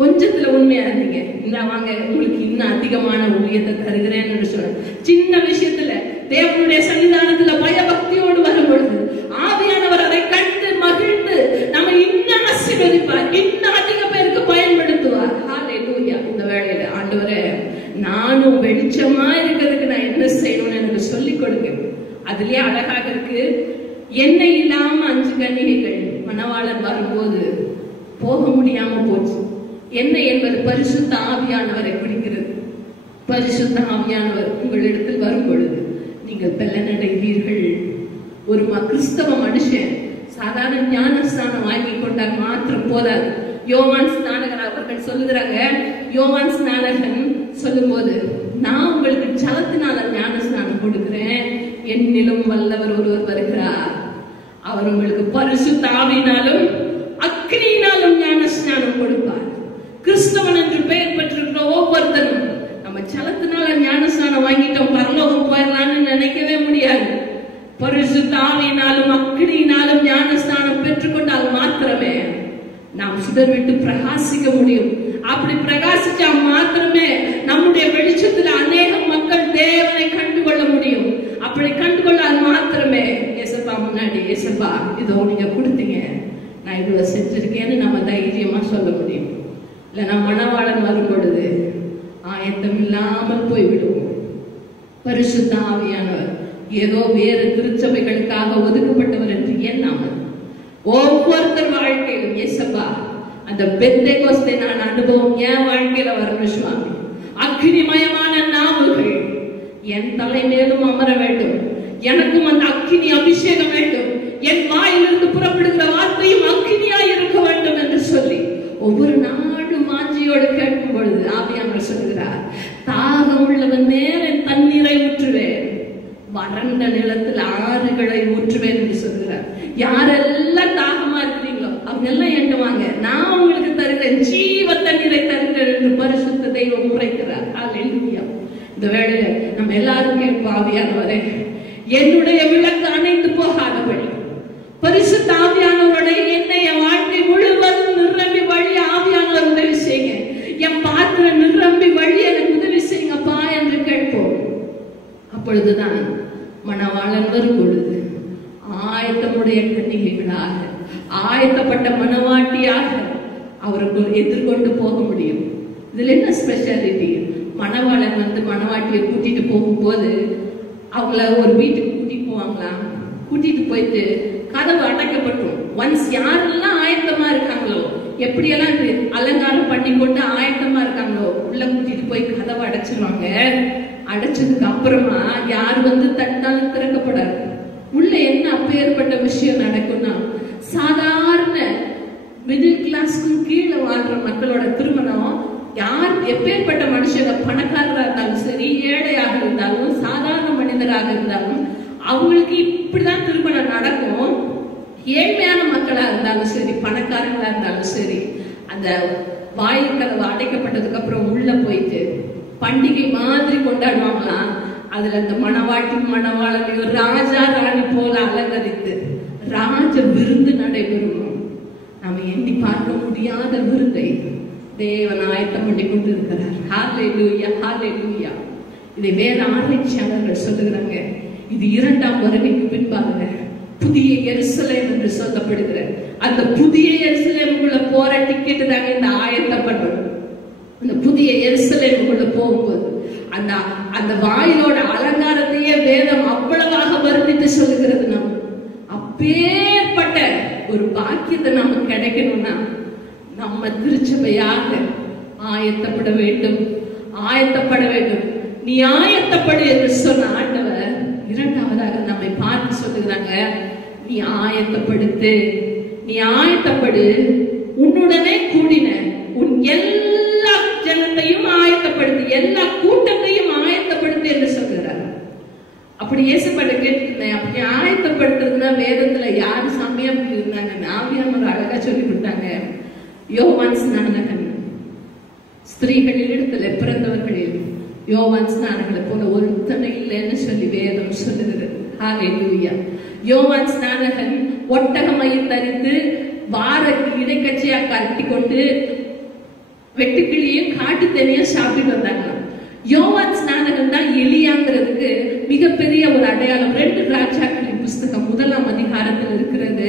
கொஞ்சத்துல உண்மையா இருந்தீங்க, இந்த வாங்க உங்களுக்கு இன்னும் அதிகமான ஊழியத்தை தருகிறேன்னு சொல்றேன். சின்ன விஷயத்துல தேவனுடைய சன்னிதானத்துல பயபக்தியோடு வரும் பொழுது ஆவியானவர் அதை கண்டு மகிழ்ந்து நம்ம இன்னும் ஆசீர்வதிப்பார், இன்னும் அதிக பேருக்கு பயன்படுத்துவார். ஹல்லேலூயா. இந்த வேளையில ஆண்டவரே, நானும் வெளிச்சமா இருக்கிறதுக்கு நான் என்ன செய்யணும்னு எனக்கு சொல்லிக் கொடுங்க. அதுலயே அழகாக இருக்கு, எண்ணெய் இல்லாம 5 கன்னிகைகள் மணவாளன் வரும்போது போக முடியாம போச்சு. எண்ணெய் என்பது பரிசுத்த ஆவியானவரை குறிக்கிறது. பரிசுத்த ஆவியானவர் உங்களிடத்தில் வரும் பொழுது நீங்கள் பலனடைவீர்கள். ஒரு கிறிஸ்தவ மனுஷன் சாதாரண ஞானஸ்நானம் வாங்கி கொண்டால் மாத்திரம் போதாது. யோவான் ஸ்நானகர் அவர்கள் சொல்லுகிறாங்க, யோவான் ஸ்நானகன் சொல்லும் போது, நான் உங்களுக்கு ஜலத்தினால ஞானஸ்நானம் கொடுக்கிறேன், என்னிலும் வல்லவர் ஒருவர் வருகிறார், அவர் உங்களுக்கு பரிசுத்த ஆவியினாலும் அக்னியினாலும் ஞானஸ்நானம் கொடுப்பார். கிறிஸ்தவன் என்று பெயர் பெற்றிருக்கிற ஒவ்வொருத்தரும் நம்ம ஜலத்தினால ஞானஸ்நானம் வாங்கிட்டோம் பரலோகம் போயிடலாம்னு நினைக்கவே முடியாது. பரிசுத்த ஆவியினாலும் அக்னியினாலும் ஞானஸ்நானம் பெற்றுக்கொண்டால் மாத்திரமே நாம் சுடர் விட்டு பிரகாசிக்க முடியும். அப்படி பிரகாசிச்சா மாத்திரமே நம்முடைய வெளிச்சத்துல அநேக மக்கள் தேவனை கண்டுகொள்ள முடியும். அப்படி கண்டுகொள்ளால் மாத்திரமே ஏசப்பா முன்னாடி, ஏசப்பா இதோ நீங்க கொடுத்தீங்க, நான் இவ்வளவு செஞ்சிருக்கேன்னு நம்ம தைரியமா சொல்ல முடியும். இல்ல நம்ம மணவாளன் வரும் பொழுது ஆயத்தம் இல்லாமல் போய்விடுவோம். பரிசுத்த ஆவியானவர் ஏதோ வேறு திருச்சபைகளுக்காக ஒதுக்கப்பட்டவர் என்று எண்ணாமல் ஒவ்வொருத்தர் வாழ்க்கையிலும் ஏசப்பா அந்த பெந்தேகோஸ்தே நான் அனுபவம் என் வாழ்க்கையில வரணும் சுவாமி. அக்கினிமயமான நாவுகள் என் தலை மேலும் அமர வேண்டும். எனக்கும் அந்த அக்கினி அபிஷேகம் வேண்டும். என் வாயிலிருந்து புறப்படுகிற வார்த்தையும் அக்கினியாய் இருக்க வேண்டும் என்று சொல்லி ஒவ்வொரு நாடும் வாஞ்சியோடு கேட்கும் பொழுது ஆவியானவர் சொல்கிறார், தாகம் உள்ளவன் மேல் என் தண்ணீரை ஊற்றுவேன், வறண்ட நிலத்தில் ஆறுகளை ஊற்றுவேன் என்று சொல்கிறார். யாரெல்லாம் தாகமா இருக்கிறீங்களோ அவங்க எல்லாம் என்கிட்ட வாங்க, நான் உங்களுக்கு தருகிறேன், ஜீவ தண்ணீரை தருகிறேன் என்று பரிசுத்த தெய்வம் உரைக்கிறார். அல்லேலூயா. இந்த வேளையில நம்ம எல்லாரும் கேட்போம், ஆவியானவரே என்னுடைய விளக்கு அணைந்து போகாதபடி பரிசுத்த ஆவியானவருடைய என்னைய வாழ்க்கை முழுவதும் நிரம்பி வழி ஆவியானவர் உதவி செய்யுங்க, என் பாத்திரம் நிரம்பி வழி எனக்கு உதவி செய்யுங்கப்பா என்று கேட்போம். அப்பொழுதுதான் மணவாளன் வரும் பொழுது ஆயத்தமுடைய கன்னிகைகளாக ஆயத்தப்பட்ட மணவாட்டியாக அவருக்கு எதிர்கொண்டு போக முடியும். இதுல என்ன ஸ்பெஷாலிட்டி? மணவாளன் மணவாட்டியை கூட்டிட்டு போகும்போது அவங்கள ஒரு வீட்டுக்கு கூட்டிட்டு போவாங்களாம். கூட்டிட்டு போயிட்டு கதவு அடைக்கப்பட்டோம். ஒன்ஸ் யாரெல்லாம் ஆயத்தமா இருக்காங்களோ, எப்படியெல்லாம் அலங்காரம் பண்ணி கொண்டு ஆயத்தமா இருக்காங்களோ உள்ள கூட்டிட்டு போய் கதவை அடைச்சிருவாங்க. அடைச்சதுக்கு அப்புறமா யார் தட்டாலும் திறக்கப்படாது. உள்ள என்ன அப்பேற்பட்ட விஷயம் நடக்கும்னா, சாதாரண மிடில் கிளாஸ்க்கும் கீழே வாழ்ற மக்களோட திருமணம் யார் எப்பேற்பட்ட மனுஷங்க, பணக்காரராக இருந்தாலும் சரி, ஏழையாக இருந்தாலும், சாதாரண மனிதராக இருந்தாலும் அவங்களுக்கு இப்படிதான் திருமணம் நடக்கும். ஏழ்மையான மக்களா இருந்தாலும் சரி, பணக்காரங்களா இருந்தாலும் சரி, அந்த வாயில் கதவு அடைக்கப்பட்டதுக்கு அப்புறம் உள்ள போயிட்டு பண்டிகை மாதிரி கொண்டாடுவாங்களாம். அதுல அந்த மணவாட்டி மணவாளனையும் ராஜா ராணி போல அலங்கரித்து ராஜ விருந்து நடைபெறும். நாம எண்ணி பார்க்க முடியாத விருந்தை தேவன் ஆயத்தம் பண்ணி கொண்டு இருக்கிறார். ஹல்லேலூயா, ஹல்லேலூயா. இதை வேற ஆராய்ச்சியாளர்கள் சொல்லுகிறாங்க, இது 2ஆம் வருகைக்கு பின்பாக புதிய எருசலேம் என்று சொல்லப்படுகிற அந்த புதிய எருசலேமுக்குள்ள போற டிக்கெட் தாங்க இந்த ஆயத்தப்படணும். அந்த புதிய எருசலேமுக்குள்ள போகும்போது அந்த வாயிலோட அலங்காரத்தையே வேதம் அவ்வளவாக வர்ணித்து சொல்லுகிறது. நம்ம அப்பேற்பட்ட ஒரு பாக்கியத்தை நமக்கு கிடைக்கணும்னா நம்ம திருச்சபையாக ஆயத்தப்பட வேண்டும், ஆயத்தப்பட வேண்டும். நீ ஆயத்தப்படு என்று சொன்ன ஆண்டவர் 2ஆவதாக நம்மை பார்த்து சொல்லுகிறாங்க, நீ ஆயத்தப்படுத்து, நீ ஆயத்தப்படு, உன்னுடனே கூடின உன் எல்லா ஜனத்தையும் ஆயத்தப்படுத்து, எல்லா கூட்டத்தையும் ஆயத்தப்படுத்து என்று சொல்கிறார். அப்படி ஏசப்பட்ட கேட்டுருந்தேன், அப்படி ஆயத்தப்படுத்துறதுன்னா வேதத்துல யாரு சாமியா இருந்தாங்க? ஆவியானவர் அழகா சொல்லி கொடுத்தாங்க. யோவான் ஸ்நானகன் ஸ்திரீகளிடத்துல பிறந்தவர்களில் யோவான் ஸ்நானகனை போல ஒருத்தனை இல்லைன்னு சொல்லி வேதம் சொல்லுகிறது. ஹல்லேலூயா. யோவான் ஸ்நானகன் ஒட்டகமயில் தரித்து வார இடைக்கட்சியா கட்டி கொண்டு வெட்டுக்கிளியும் காட்டு தனியா சாப்பிட்டு வந்தாங்க. யோவான் ஸ்நானகன் தான் எலியாங்கிறதுக்கு மிகப்பெரிய ஒரு அடையாளம். 2 ராஜாக்களின் புஸ்தகம் 1ஆம் அதிகாரத்தில் இருக்கிறது.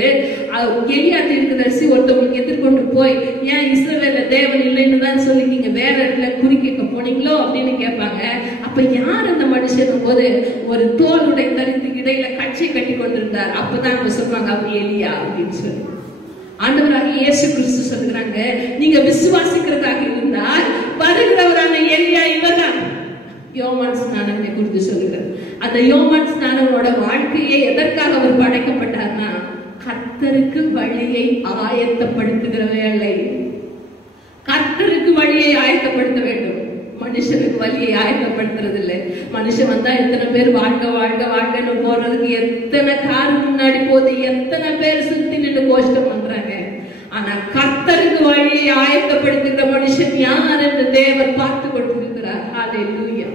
எலியா தீர்க்கதரிசி ஒருத்தவங்களுக்கு எதிர்கொண்டு போய், ஏன் இஸ்ரவேல்ல தேவன் இல்லைன்னு தான் சொல்லி நீங்க வேற இடத்துல குறிக்க போனீங்களோ அப்படின்னு கேட்பாங்க. அப்ப யார் அந்த மனுஷன் போது ஒரு தோல் உடை தரித்து இடையில கட்சி கட்டி கொண்டிருந்தார். அப்பதான் அவங்க சொல்றாங்க அவர் எலியா அப்படின்னு சொல்லி. ஆண்டவராக இயேசு கிறிஸ்து சொல்லுகிறாங்க, நீங்க விசுவாசிக்கிறதாக இருந்தால் வருகிறவரான எலியா இவர்தான். யோவான் ஸ்நானகனை குறித்து சொல்லுகிறார். அந்த யோவான் ஸ்நானகனோட வாழ்க்கையை எதற்காக அவர் படைக்கப்பட்டார்னா, கர்த்தருக்கு வழியை ஆயத்தப்படுத்துகிற வேலை. கர்த்தருக்கு வழியை ஆயத்தப்படுத்த வேண்டும். மனுஷனுக்கு வழியை ஆயத்தப்படுத்துறது இல்லை. மனுஷன் வந்தா எத்தனை பேர் வாழ்க வாழ்க வாழ்கன்னு போறதுக்கு எத்தனை கார் முன்னாடி போகுது, எத்தனை பேர் சுத்தி நின்று கோஷ்டம் பண்றாங்க. ஆனா கர்த்தருக்கு வழியை ஆயத்தப்படுத்துகிற மனுஷன் யார் என்று தேவன் பார்த்து கொண்டிருக்கிறார். ஹல்லேலூயா.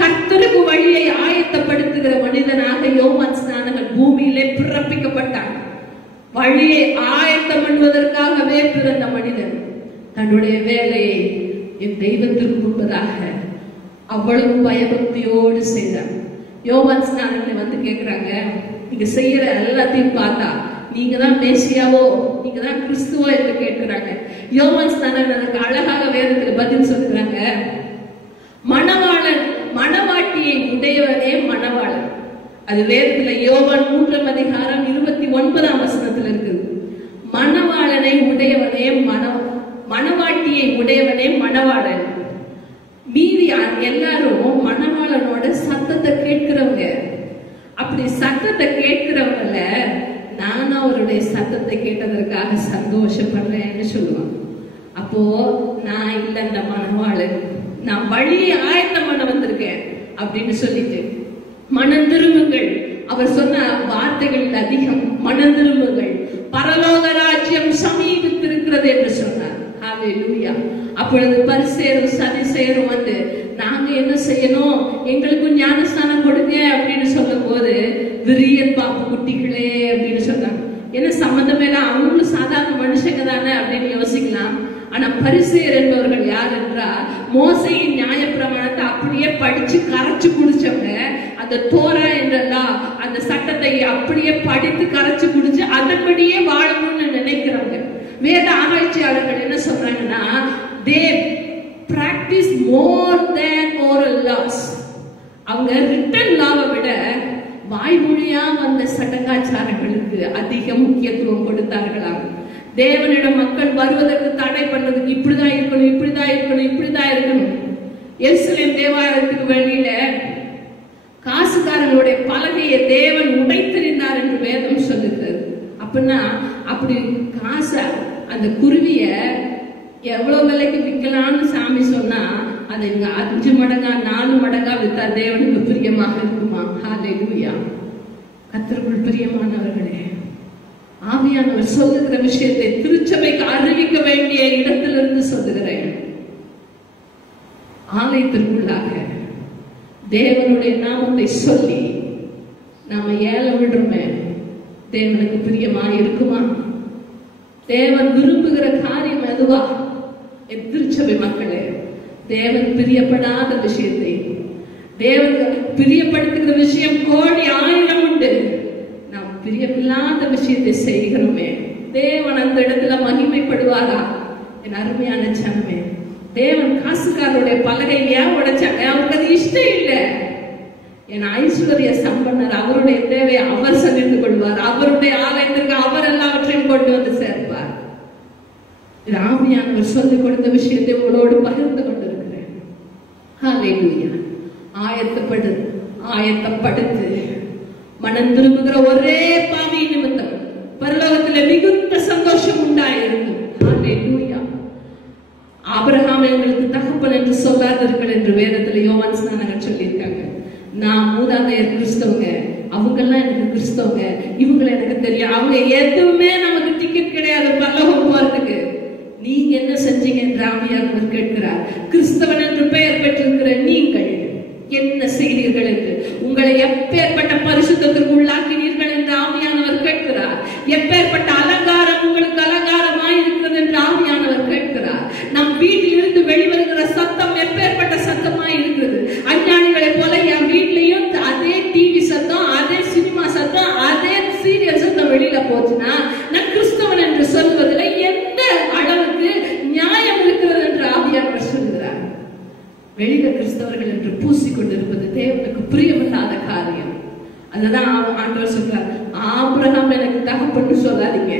கர்த்தருக்கு வழியை ஆயத்தப்படுத்துகிற மனிதனாக யோவான் ஸ்நானகன் பூமியிலே பிறப்பிக்கப்பட்டான். வழியை ஆயத்தம் பண்ணுவதற்காகவே பிறந்த மனிதன் தன்னுடைய வேலையை என் தெய்வத்திற்கு முன்பதாக அவ்வளவு பயபக்தியோடு செய்தார். யோவான் ஸ்நானகனை கேட்கிறாங்க, நீங்க செய்யற எல்லாத்தையும் பார்த்தா நீங்க தான் மேசியாவோ, நீங்க தான் கிறிஸ்துவோ என்று கேட்கிறாங்க. யோவான் ஸ்நானகன் அதுக்கு அழகாக வேதத்துல பதில் சொல்லுகிறாங்க, மணவாளன் மணவாட்டியை உடையவனே மணவாளன். அது வேதத்துல யோவான் 3ஆம் அதிகாரம் 29ஆம் வசனத்துல இருக்குது. மணவாளனை உடையவனே மணவாளன். மீதி எல்லாரும் மணவாளனோட சத்தத்தை கேட்கிறவங்க. அப்படி சத்தத்தை கேட்கிறவங்கள நான் அவருடைய சத்தத்தை கேட்டதற்காக சந்தோஷப்படுறேன்னு சொல்லுவாங்க. அப்போ நான் இல்ல இந்த மணவாளன், நான் வழியை ஆயத்தம் பண்ண வந்திருக்கேன் அப்படின்னு சொல்லிட்டு மனம் திரும்புங்கள். அவர் சொன்ன வார்த்தைகளில் அதிகம் மனம் திரும்புங்கள், பரலோக ராஜ்யம் சமீபித்திருக்கிறது என்று சொன்னார். ஹல்லேலூயா. அப்பொழுது பரிசேயரும் சதுசேயரும் வந்து நாங்க என்ன செய்யணும், எங்களுக்கும் ஞானஸ்நானம் கொடுங்க அப்படின்னு சொல்லும் போது விரியன் பாப்பு குட்டிகளே அப்படின்னு சொன்னாங்க. என்ன சம்பந்தமே இல்லை, அவங்களும் சாதாரண மனுஷங்க தானே அப்படின்னு யோசிக்கலாம். ஆனா பரிசேயர் என்பவர்கள் யார் என்றால் மோசையின் நியாயப்பிரமாணத்தை அப்படியே படிச்சு கரைச்சு குடிச்சவங்க. அந்த தோரா என்றெல்லாம் அந்த சட்டத்தை அப்படியே படித்து கரைச்சு குடிச்சு அதன்படியே வாழணும்னு நினைக்கிறவங்க. வேத ஆராய்ச்சியாளர்கள் என்ன சொல்றாங்கன்னா, they practice more than oral laws. அவங்க ரிட்டன் லாவை விட வாய்மொழியா வந்த சடங்காச்சாரங்களுக்கு அதிக முக்கியத்துவம் கொடுத்தார்களாம். தேவனிடம் மக்கள் வருவதற்கு தடை பண்றதுக்கு இப்படிதான் இருக்கணும், இப்படிதான் இருக்கணும், இப்படிதான் இருக்கணும். எருசலேம் தேவாலயத்துக்கு வெளியில காசுக்காரங்களுடைய பலகையை தேவன் உடைத்தெறிந்தார் என்று வேதம் சொல்லுகிறது. அப்படின்னா அப்படி காசை அந்த குருவிய எவ்வளவு விலைக்கு விற்கலாம்னு சாமி சொன்னா அது 5 மடங்கா 4 மடங்கா வித்தா தேவனுக்கு பிரியமாக இருக்குமா? ஹல்லேலூயா. கர்த்தருக்குள் பிரியமானவர்களே, ஆவியானவர் சொல்லுகிற விஷயத்தை திருச்சபைக்கு அறிவிக்க வேண்டிய இடத்திலிருந்து சொல்லுகிறேன். ஆலயத்திற்குள்ளாக தேவனுடைய நாமத்தை சொல்லி நாம ஏலம் விடுறோமே, தேவனுக்கு பிரியமா இருக்குமா? தேவன் விரும்புகிற காரியம் எதுவா? திருச்சபை மக்களே, தேவன் பிரியப்படாத விஷயத்தை, தேவன் பிரியப்படுத்துகிற விஷயம் 1,000,000 உண்டு. நாம் பிரியமில்லாத விஷயத்தை செய்கிறோமே, தேவன் அந்த இடத்துல மகிமைப்படுவாரா? என் அருமையான ஜனமே, தேவன் காசுக்காரருடைய பலகை ஏன் உடைச்சாங்க? அவருக்கு அது இஷ்டம் இல்லை. என் ஐஸ்வர்ய சம்பன்னர், அவருடைய தேவையை அவர் சந்தித்து கொள்வார். அவருடைய ஆலயத்திற்கு அவர் எல்லாவற்றையும் கொண்டு வந்து சேர்ப்பார். ஆவியானவர் சொல்லிக் கொடுத்த விஷயத்தை உங்களோடு பகிர்ந்து கொண்டிருக்கிறேன். ஹல்லேலூயா. ஆயத்தப்படுத்து மனம் திரும்புகிற ஒரே பாவி நிமித்தம் பரலோகத்தில் மிகுந்த சந்தோஷம் உண்டாயிருக்கும். ஹல்லேலூயா. ஆபிரகாம் எங்களுக்கு தகப்பன் என்று சொல்லாதீர்கள் என்று வேதத்துல யோவான் ஸ்நானகர் சொல்லியிருக்காங்க. நான் மூதாதையர் கிறிஸ்தவங்க, அவங்க எல்லாம் எனக்கு கிறிஸ்தவங்க, இவங்களை எனக்கு தெரியும், அவங்க எதுவுமே நமக்கு டிக்கெட் கிடையாது பரலோகம் போறதுக்கு. நீங்க என்ன செஞ்சீங்க என்று ஆவியானவர் கேட்கிறார். கிறிஸ்தவன் என்று பெயர் பெற்றிருக்கிற நீங்கள் என்ன செய்தீர்கள் என்று, உங்களை எப்பேற்பட்ட பரிசுத்தத்திற்கு உள்ளாக்கினீர்கள் என்று ஆவியானவர் கேட்கிறார். எப்பேற்பட்ட அலங்காரம் உங்களுக்கு அலங்காரமாய் இருக்கிறது என்று ஆவியானவர் கேட்கிறார். நம் வீட்டில் இருந்து வெளிவருகிற சத்தம் எப்பேற்பட்ட சத்தமாய் இருக்கிறது. அஞ்ஞானிகளை போல என் வீட்லயும் அதே டிவி சத்தம், அதே சினிமா சத்தம், அதே சீரியல் சத்தம் வெளியில போச்சுன்னா நான் கிறிஸ்தவன் என்று சொல்வதில் எந்த அளவுக்கு நியாயம் இருக்கிறது என்று ஆவியானவர் சொல்கிறார். வெளியில கிறிஸ்தவர்கள் என்று பூசிக்கொண்டிருப்பது தேவனுக்கு பிரியமில்லாத காரியம். அதுதான் ஆண்டவர் சொல்றார், ஆபிரகாம் எனக்கு தகப்பன்னு சொல்லாதீங்க.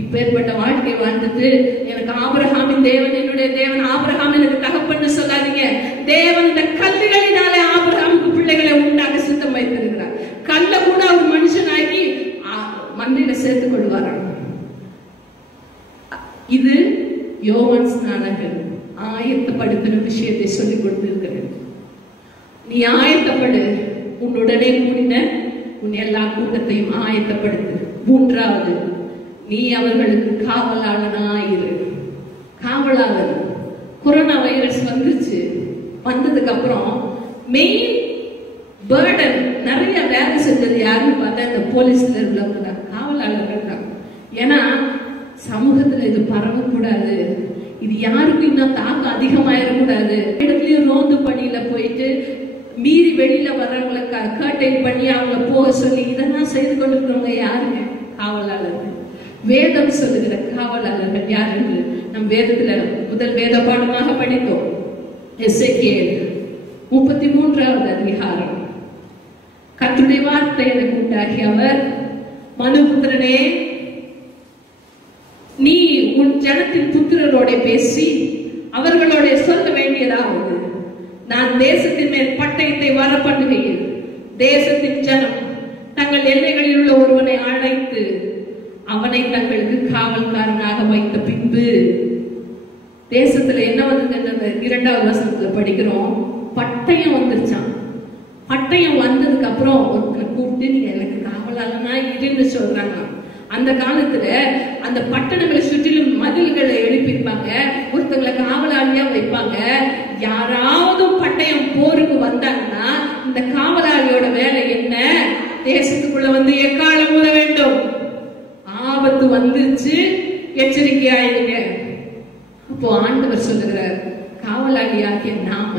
இப்பேற்பட்ட வாழ்க்கை வாழ்ந்துட்டு எனக்கு ஆபிரகாமின் தேவன் என்னுடைய தேவன், ஆபிரகாம் எனக்கு தகப்பன்னு சொல்லாதீங்க. தேவன் இந்த கல்லுகளினாலே ஆபிரகாமுக்கு பிள்ளைகளை உண்டாக சித்தம் வைத்திருக்கிறார். கல்ல கூட ஒரு மனுஷனாகி மண்ணில சேர்த்துக் கொள்வாராம். இது யோவான் ஸ்நானகர் ஆயத்தப்படுத்தின விஷயத்தை சொல்லிக் கொடுத்திருக்கிறேன். நீ ஆயத்தப்படு, உன்னுடனே கூடின உன் எல்லா கூட்டத்தையும் ஆயத்தப்படுத்து. 3வது, நீ அவர்களுக்கு காவலாளனாயிரு. காவலாளர். கொரோனா வைரஸ் வந்துச்சு, வந்ததுக்கு அப்புறம் மெயின் பர்டன் நிறைய வேலை செஞ்சது யாருன்னு பார்த்தா இந்த போலீஸ்ல உள்ளவங்க தான், காவலாளர்கள் தான். ஏன்னா சமூகத்துல இது பரவக்கூடாது, இது யாருக்கும் இன்னும் தாக்கம் அதிகமாயிடக்கூடாது. இடத்துலயும் ரோந்து பணியில போயிட்டு மீறி வெளியில வர்றவங்களை கர்டைன் பண்ணி அவங்கள போக சொல்லி இதெல்லாம் செய்து கொண்டிருக்கிறவங்க யாருங்க? காவலாளர்கள். வேதம் சொல்லுகிற காவலாளர்கள் யார் என்று நம் வேதத்துல முதல் வேத பாடமாக படித்தோம். எசேக்கியேல் 33வது அதிகாரம். கர்த்தருடைய வார்த்தை எனக்கு உண்டாகி அவர், மனுபுத்திரனே, நீ உன் ஜனத்தின் புத்திரரோட பேசி அவர்களோட வேண்டியதாவது, நான் தேசத்தின் மேல் பட்டயத்தை வர பண்ணுகையில் தேசத்தின் ஜனம் தங்கள் எல்லைகளில் உள்ள ஒருவனை அழைத்து அவனை தங்களுக்கு காவல்காரனாக வைத்த பின்பு, தேசத்துல என்ன வந்தது? 2வது வசனத்துல படிக்கிறோம், பட்டயம் வந்துருச்சான். பட்டயம் வந்ததுக்கு அப்புறம் ஒருத்தர் கூப்பிட்டு நீங்க எனக்கு காவலாளனா இருந்து சொல்றாங்க. அந்த காலத்துல அந்த பட்டணங்களை சுற்றிலும் மதில்களை எழுப்பிப்பாங்க, ஒருத்தங்களை காவலாளியா வைப்பாங்க. யாராவது பட்டயம் போருக்கு வந்தாங்கன்னா இந்த காவலாளியோட வேலை என்ன? தேசத்துக்குள்ள வந்து எக்காலம் ஊற வேண்டும், ஆபத்து வந்துச்சு, எச்சரிக்கையாயிருங்க. அப்போ ஆண்டவர் சொல்லுகிறார், காவலாளியாகிய நாம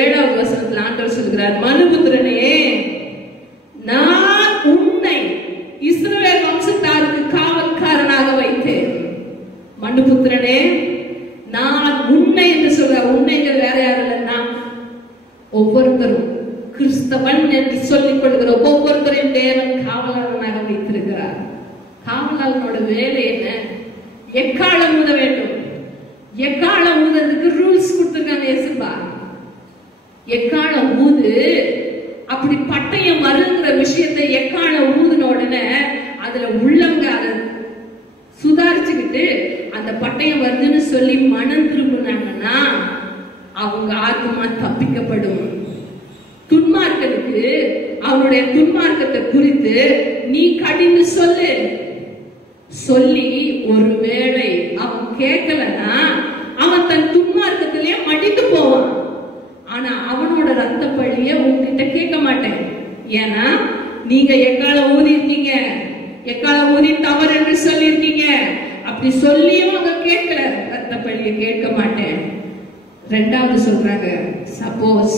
7வது வசனத்துல ஆண்டவர் சொல்லுகிறார், மனுபுத்திரனே, நான் உன்னை இஸ்ரவேல் வம்சத்தாருக்கு காவல்காரனாக வைத்தேன். மனுபுத்திரனே, நான் உன்னை என்று சொல்ற, உன்னைங்க வேற யாரும் இல்லைன்னா ஒவ்வொருத்தரும் கிறிஸ்தவன் என்று சொல்லிக் கொள்கிற ஒவ்வொருத்தரையும் தேவன் காவலாளனாக வைத்திருக்கிறார். காவலாளனோட வேலை என்ன? எக்காலம் ஊத வேண்டும். எக்காலம் ஊதுறதுக்கு ரூல்ஸ் கொடுத்திருக்காங்க இயேசுப்பா. எக்காலம் ஊது, அப்படி பட்டயம் வருங்கிற விஷயத்தை எக்காலம் ஊதுன உடனே அதுல உள்ளவங்க அதை சுதாரிச்சுக்கிட்டு அந்த பட்டயம் வருதுன்னு சொல்லி மனம் திரும்பினாங்கன்னா அவங்க ஆத்மா தப்பிக்கப்படும். துன்மார்க்கனுக்கு அவனுடைய துன்மார்க்கத்தை குறித்து நீ கடிந்து சொல்லி ஒருவேளை அவன் கேட்கலன்னா அவன் தன் துன்மார்க்கத்திலே மடிந்து போவான். ஆனா அவனோட ரத்த பழிய உங்ககிட்ட கேட்க மாட்டேன். ஏன்னா நீங்க எக்காலம் ஊதிருக்கீங்க, எக்காலம் ஊதி தவறு என்று சொல்லியிருக்கீங்க. அப்படி சொல்லியும் அவங்க கேட்கல, ரத்த பழிய கேட்க மாட்டேன். 2வது சொல்றாங்க, சப்போஸ்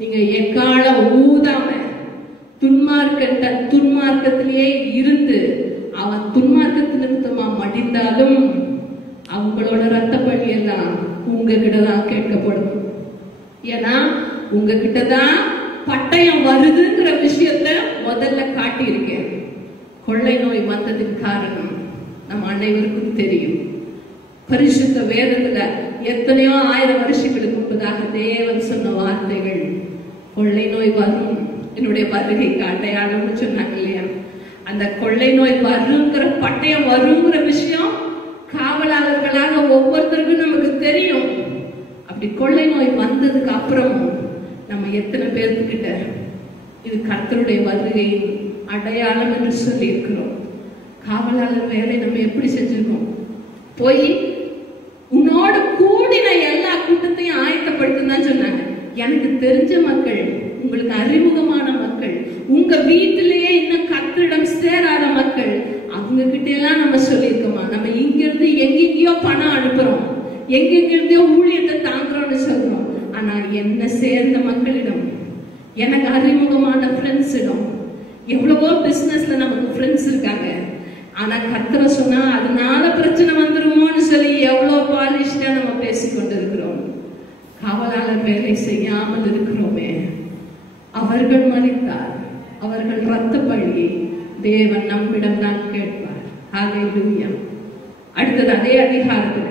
நீங்க எக்காலம் ஊதாம துன்மார்க்கத்திலேயே இருந்து அவன் துன்மார்க்கத்து நிமித்தமா மடிந்தாலும் அவங்களோட ரத்த பழி எல்லாம் உங்ககிட்டதான் கேட்கப்படும். ஏன்னா உங்ககிட்டதான் பட்டயம் வருதுங்கிற விஷயத்த முதல்ல காட்டியிருக்கேன். கொள்ளை நோய் வந்ததுக்கு காரணம் நம்ம அனைவருக்கும் தெரியும். பரிசுத்த வேதத்துல எத்தனையோ 1000 வருஷங்களுக்கு முன்பதாக தேவன் சொன்ன வார்த்தைகள், கொள்ளை நோய் வரும், என்னுடைய வருகைக்கு அடையாளம்னு சொன்னாங்க இல்லையா? அந்த கொள்ளை நோய் வருங்கிற பட்டயம் வருங்கிற விஷயம் காவலாளர்களாக ஒவ்வொருத்தருக்கும் நமக்கு தெரியும். அப்படி கொள்ளை நோய் வந்ததுக்கு அப்புறம் நம்ம எத்தனை பேர்த்துக்கிட்ட இது கர்த்தருடைய வருகை அடையாளம் என்று சொல்லி இருக்கிறோம்? காவலாளர் வேலை நம்ம எப்படி செஞ்சிருக்கோம்? போய் உன்னோட கூடின எல்லா கூட்டத்தையும் ஆயத்தப்படுத்துன்னு சொன்னாங்க. எனக்கு தெரிஞ்ச மக்கள், உங்களுக்கு அறிமுகமான மக்கள், உங்க வீட்டிலேயே இன்னும் கர்த்தரிடம் சேராத மக்கள், அவங்க கிட்ட எல்லாம் நம்ம சொல்லியிருக்கோமா? நம்ம இங்க இருந்து எங்கெங்கயோ பணம் அனுப்புறோம், எங்கெங்கிருந்தோ ஊழியத்தை தாங்குறோம்னு சொல்றோம். ஆனா என்ன சேர்ந்த மக்களிடம், எனக்கு அறிமுகமான ஃப்ரெண்ட்ஸிடம், எவ்வளவோ பிசினஸ்ல நமக்கு ஃப்ரெண்ட்ஸ் இருக்காங்க. ஆனா கர்த்தரை சொன்னா அதனால பிரச்சனை வந்துருமோன்னு சொல்லி எவ்வளவு பாலிஷ்டா நம்ம பேசிக்கொண்டு இருக்கிறோம். காவலாளர் வேலை செய்யாமல் இருக்கிறோமே. அவர்கள் மரித்தார், அவர்கள் ரத்த பழியை தேவன் நம்மிடம் தான் கேட்பார். ஹல்லேலூயா. அடுத்தது அதே அதிகாரத்துல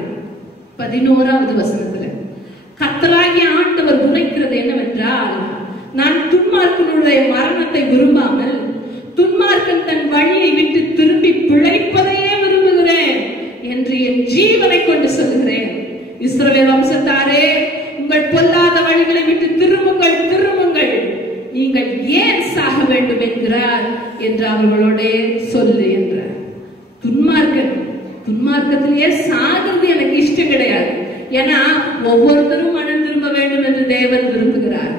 11வது வசனத்துல கர்த்தராகிய ஆண்டவர் உரைக்கிறது என்னவென்றால், நான் துன்மார்க்கனுடைய மரணத்தை விரும்பாமல் துன்மார்க்கன் தன் வழியை விட்டு திரும்பி பிழைப்பதையே விரும்புகிறேன் என்று என் ஜீவனை கொண்டு சொல்லுகிறேன். இஸ்ரவேல் வம்சத்தாரே, உங்கள் பொல்லாத வழிகளை விட்டு திரும்புங்கள், திரும்புங்கள், நீங்கள் ஏன் சாக வேண்டும் என்கிறார் என்று அவர்களோட சொல்லு என்றார். துன்மார்க்கத்திலேயே சாகிறது எனக்கு இஷ்டம் கிடையாது. ஏன்னா ஒவ்வொருத்தரும் மனம் திரும்ப வேண்டும் என்று தேவன் விரும்புகிறார்.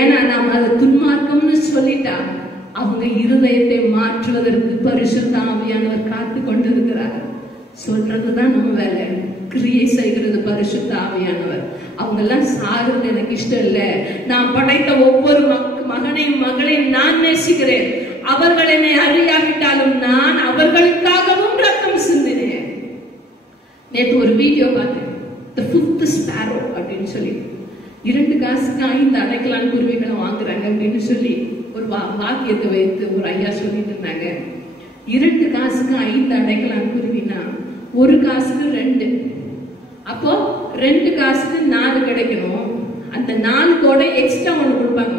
ஏன்னா நாம் அது துன்மார்க்கம்னு சொல்லிட்டா அவங்க இருதயத்தை மாற்றுவதற்கு பரிசுத்த ஆவியானவர் காத்து கொண்டிருக்கிறார். சொல்றதுதான் நம்ம வேலை, கிரியை செய்கிறது பரிசுத்த ஆவியானவர். அவங்க எல்லாம் சாகிறது எனக்கு இஷ்டம் இல்லை. நான் படைத்த ஒவ்வொரு மகனையும் மகளையும் நான் நேசிக்கிறேன். அவர்கள் என்னை அறியாவிட்டாலும் நான் அவர்களுக்காகவும் ரத்தம் சிந்தினேன். நேற்று ஒரு வீடியோ பார்த்தேன், The Fifth Sparrow அப்படின்னு சொல்லி 2 காசுக்கு 5 அடைக்கலான் குருவிகளை வாங்குறாங்க அப்படின்னு சொல்லி ஒரு வாக்கியத்தை வைத்து ஒரு ஐயா சொல்லிட்டு இருந்தாங்க. 2 காசுக்கு 5 அடைக்கலான் குருவினா 1 காசுக்கு 2. அப்போ 2 காசுக்கு 4 கிடைக்கணும். அந்த 4 கூட எக்ஸ்ட்ரா ஒன்று கொடுப்பாங்க,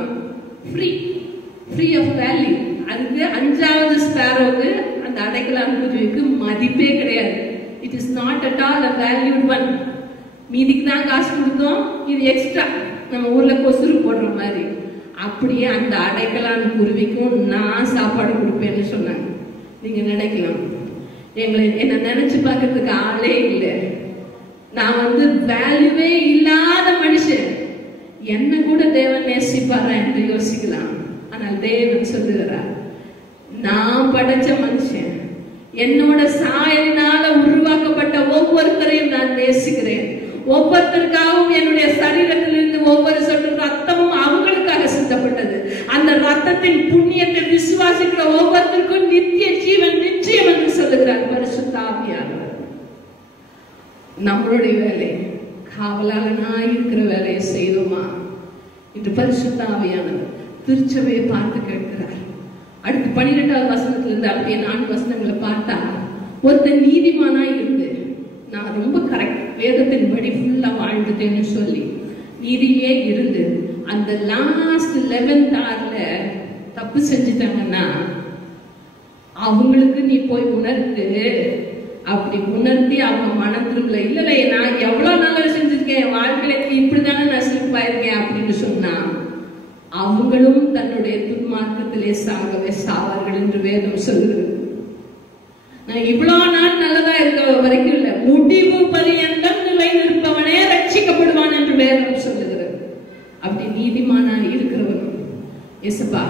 ஃப்ரீ ஆஃப் வேல்யூ. அதுக்கு 5வது ஸ்பேரோவுக்கு அந்த அடைக்கலான் குருவிக்கு மதிப்பே கிடையாது. It is not at all a valued one. மீதிக்கு தான் காசு கொடுத்தோம், இது எக்ஸ்ட்ரா, நம்ம ஊர்ல கொசுறு போடுற மாதிரி. அப்படியே அந்த அடைக்கலான் குருவிக்கும் நான் சாப்பாடு கொடுப்பேன்னு சொன்னாங்க. நீங்க நினைக்கலாம், என்ன நினைச்சு பார்க்கறதுக்கு ஆளே இல்லை, நான் வேல்யூவே இல்லாத மனுஷன், என்ன கூட தேவன் நேசிப்பாரா என்று யோசிக்கலாம். ஆனால் தேவன் சொல்லுகிறார், நான் படைச்ச மனுஷன், என்னோட சாயலினால உருவாக்கப்பட்ட ஒவ்வொருத்தரையும் நான் நேசிக்கிறேன். ஒவ்வொருத்தருக்காகவும் என்னுடைய சரீரத்திலிருந்து ஒவ்வொரு சொட்டு ரத்தமும் அவங்களுக்காக சிந்தப்பட்டது. அந்த ரத்தத்தின் புண்ணியத்தை விசுவாசிக்கிற ஒவ்வொருத்தருக்கும் நித்திய ஜீவன் நிச்சயம் என்று சொல்லுகிறார் பரிசுத்த ஆவியானவர். நம்மளுடைய வேலை காவலாளனா இருக்கிற வேலையை செய்தோமா என்று பரிசுத்த ஆவியானவர் திருச்சபையை பார்த்து கேட்கிறார். அடுத்து 12வது வசனத்திலிருந்து அப்படியே 4 வசனங்களை பார்த்தா, ஒருத்தர் நீதிமானா இருந்து நான் ரொம்ப கரெக்ட் வேதத்தின் படி ஃபுல்லா வாழ்ந்துட்டேன்னு சொல்லி நீதியே இருந்து அந்த லாஸ்ட் 11th hourல தப்பு செஞ்சுட்டாங்கன்னா அவங்களுக்கு நீ போய் உணர்த்து. அப்படி உணர்த்தி அவங்க மனம் திரும்பல, இல்ல நான் எவ்வளவு நல்லது செஞ்சிருக்கேன், என் வாழ்க்கையில இப்படிதானே நான் சிறப்பாயிருக்கேன் அப்படின்னு சொன்னா அவங்களும் தன்னுடைய துன்மார்க்கத்திலே சாகவே சாவார்கள் என்று வேதம் சொல்லுகிறது. நான் இவ்வளவு நாள் நல்லதா இருக்க வரைக்கும் இல்ல, முடிவு பரியந்தம் நிலை நிற்பவனே ரட்சிக்கப்படுவான் என்று வேதம் சொல்லுகிறது. அப்படி நீதிமானா இருக்கிறவன், இயேசுப்பா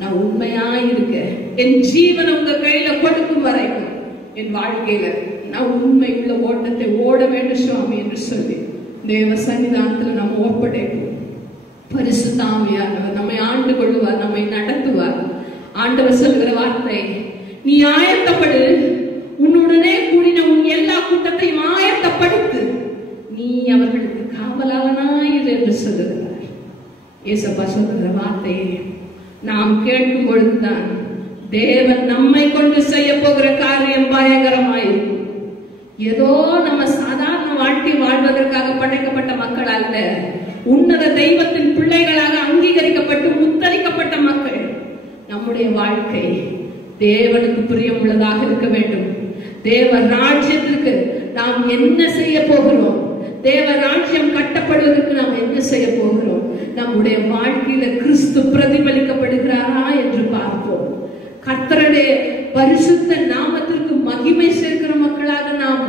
நான் உண்மையா இருக்க, என் ஜீவனை உங்க கையில கொடுக்கும் வரைக்கும் என் வாழ்க்கையில நான் உண்மை உள்ள ஓட்டத்தை ஓட வேண்டும் சுவாமி என்று சொல்லி தேவ சன்னிதானத்துல நம்ம ஒப்படைப்போம். பரிசுத்த ஆவியானவர் நம்மை ஆண்டு கொள்ளுவார், நம்மை நடத்துவார். ஆண்டவர் சொல்லுகிற வார்த்தை, நீ ஆயத்தப்படு, உன்னுடனே கூடின உன் எல்லா கூட்டத்தையும் ஆயத்தப்படுத்து, நீ அவர்களுக்கு காவலாளனாயிரு என்று சொல்லுகிறார். ஏசப்பா சொல்லுகிற வார்த்தையை நாம் கேட்கும் பொழுதுதான் தேவன் நம்மை கொண்டு செய்ய போகிற காரியம் பயங்கரமாயிருக்கும். ஏதோ நம்ம சாதாரண வாழ்க்கை வாழ்வதற்காக படைக்கப்பட்ட மக்கள் அல்ல, உன்னத தெய்வத்தின் பிள்ளைகளாக அங்கீகரிக்கப்பட்டு முத்தரிக்கப்பட்ட மக்கள். நம்முடைய வாழ்க்கை தேவனுக்கு பிரியமுள்ளதாக இருக்க வேண்டும். தேவ ராஜ்யத்திற்கு நாம் என்ன செய்ய போகிறோம், தேவ ராஜ்யம் கட்டப்படுவதற்கு நாம் என்ன செய்ய போகிறோம், நம்முடைய வாழ்க்கையில கிறிஸ்து பிரதிபலிக்கப்படுகிறாரா என்று பார்ப்போம். கர்த்தருடைய பரிசுத்த நாமத்திற்கு மகிமை சேர்க்கிற மக்களாக நாம்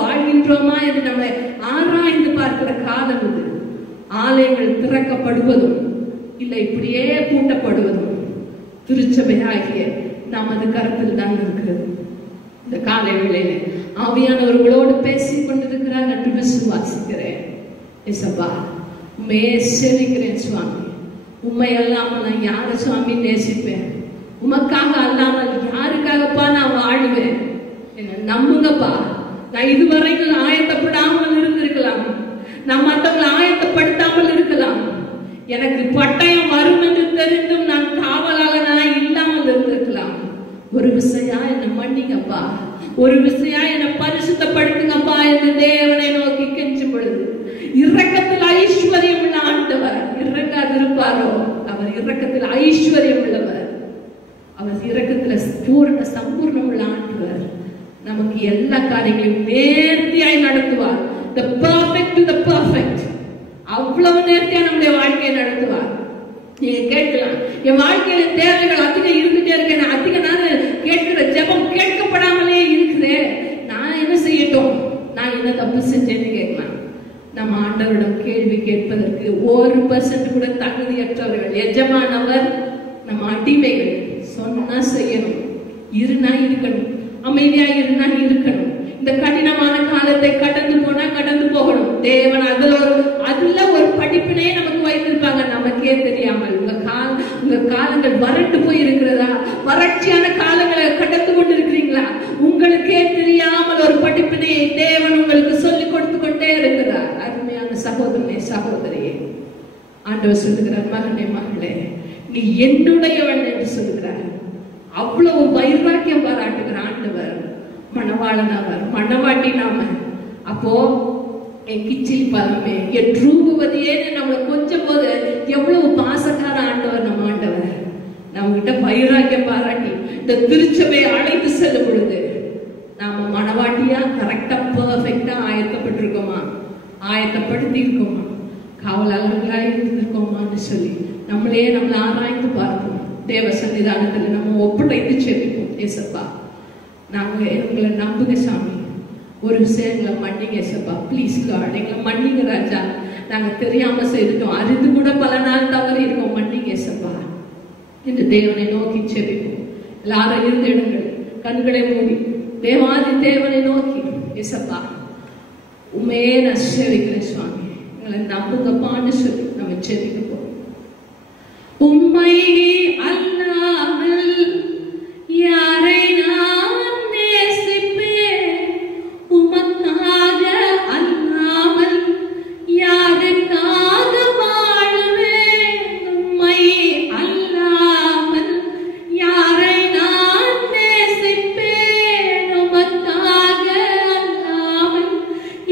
வாழ்கின்றோமா என்று நம்ம ஆராய்ந்து பார்க்கிற காலம் இது. ஆலயங்கள் திறக்கப்படுவதும் இல்லை இப்படியே பூட்டப்படுவதும் திருச்சபையாகிய நமது கருத்தில் தான் இருக்கிறது. இந்த காலை வேளையில ஆவியானவர்களோடு பேசிக் கொண்டிருக்கிறார் என்று விசுவாசிக்கிறேன். இயேசுவா உம்மையே சேவிக்கிறேன் சுவாமி. உம்மை அல்லாமல் நான் யார சுவாமி நேசிப்பேன்? உமக்காக அல்லாமல் யாருக்காகப்பா நான் வாழுவேன்? என்ன நம்புங்கப்பா. நான் இதுவரைக்கும் ஆயத்தப்படாமல் இருந்திருக்கலாம், நான் மற்றவங்களை ஆயத்தப்படுத்தாமல் இருக்கலாம், எனக்கு பட்டயம் வரும் என்று தெரிந்தும் நான் காவலாளனாய் இல்லாமல் இருந்திருக்கலாம். ஒரு விசையா என்னை மன்னிங்கப்பா, ஒரு விசையா என்னை பரிசுத்தப்படுத்துங்கப்பா என்று தேவனை நோக்கி கெஞ்சும் பொழுது, இரக்கத்தில் ஐஸ்வர்யம் உள்ள ஆண்டவர் இரக்காது இருப்பாரோ? அவர் இரக்கத்தில் ஐஸ்வர்யம் உள்ளவர், அவர் இரக்கத்துல பூர்ண சம்பூர்ணம் உள்ள ஆண்டவர். நமக்கு எல்லா காரியங்களையும் நேர்த்தியாய் நடத்துவார். The perfect to the perfect. அவ்வளவு நேர்த்தியா நம்முடைய வாழ்க்கையை நடத்துவார். நீங்க கேட்கலாம், என் வாழ்க்கையில தேவைகள் அதிகம் இருந்துட்டே இருக்கேன், அதிக நாள் கேட்கிற ஜெபம் கேட்கப்படாமலே இருக்குதே, நான் என்ன செய்யட்டும், நான் என்ன தப்பு செஞ்சேன்னு கேட்கலாம். நம்ம ஆண்டவரிடம் கேள்வி கேட்பதற்கு 1% கூட தகுதியற்றவர்கள். எஜமானவர் நம்ம அடிமைகள். சொன்னா செய்யணும், இருனா இருக்கணும், அமைதியா இருனா இருக்கணும். இந்த கடினமான காலத்தை கடந்து போனா கடந்து போகணும். தேவன் அதுல ஒரு படிப்பினையே நமக்கு வைத்திருப்பாங்க, நமக்கே தெரியாமல். உங்க காலங்கள் வறண்டு போய் இருக்கிறதா? வறட்சியான காலங்களை கடந்து கொண்டு இருக்கிறீங்களா? உங்களுக்கே தெரியாமல் ஒரு படிப்பினையை தேவன் உங்களுக்கு சொல்லிக் கொடுத்து கொண்டே இருக்கிறார். அருமையான சகோதரனே சகோதரியே, ஆண்டவர் சொல்லுகிறார், மகனே மகளே நீ என்னுடையவன் என்று சொல்லுகிறார். அவ்வளவு வைராக்கியம் பாராட்டுகிற ஆண்டவர் மணவாளன், அவர் மணவாட்டி நாம. அப்போ என் கிச்சில் பலமே, என் ரூபவதியேன்னு நம்மளை கொஞ்சம் போது எவ்வளவு பாசக்கார ஆண்டவர் நம்ம ஆண்டவர். நம்ம கிட்ட வைராக்கியம் பாராட்டி இந்த திருச்சபையை அழைத்து செல்லும் பொழுது நாம மனவாட்டியா கரெக்டா பெர்ஃபெக்டா ஆயத்தப்பட்டிருக்கோமா, ஆயத்தப்படுத்தி இருக்கோமா, காவலாளர்களா இருந்திருக்கோமான்னு சொல்லி நம்மளே நம்மளை ஆராய்ந்து பார்ப்போம். தேவ சன்னிதானத்துல நம்ம ஒப்படைத்து செவிப்போம். ஏசப்பா, நாங்க எங்களை நம்புங்க சாமி, ஒரு விஷயம் எங்களை மன்னிங்க ஏசப்பா, ப்ளீஸ் லார்ட், எங்களை மன்னிங்க ராஜா, நாங்க தெரியாம செய்துட்டோம், அறிந்து கூட பல நாள் தவறி இருக்கோம், மன்னிங்க ஏசப்பா. இந்த தேவனை நோக்கி செவிப்போம். எல்லாரும் இருந்த இடங்கள் கண்களை மூடி தேவாதி தேவனை நோக்கி, ஏசப்பா உண்மையே நான் சேவிக்கிறேன் சுவாமி, எங்களை நம்புங்கப்பான்னு சொல்லி நம்ம செவிக்க போறோம். உம்மை அல்லாமல் யாரை நான் நேசிப்பேன், உமக்காக அல்லாமல் யாருக்காக வாழுவேன். உம்மை அல்லாமல் யாரை நான் நேசிப்பேன், உமக்காக அல்லாமல்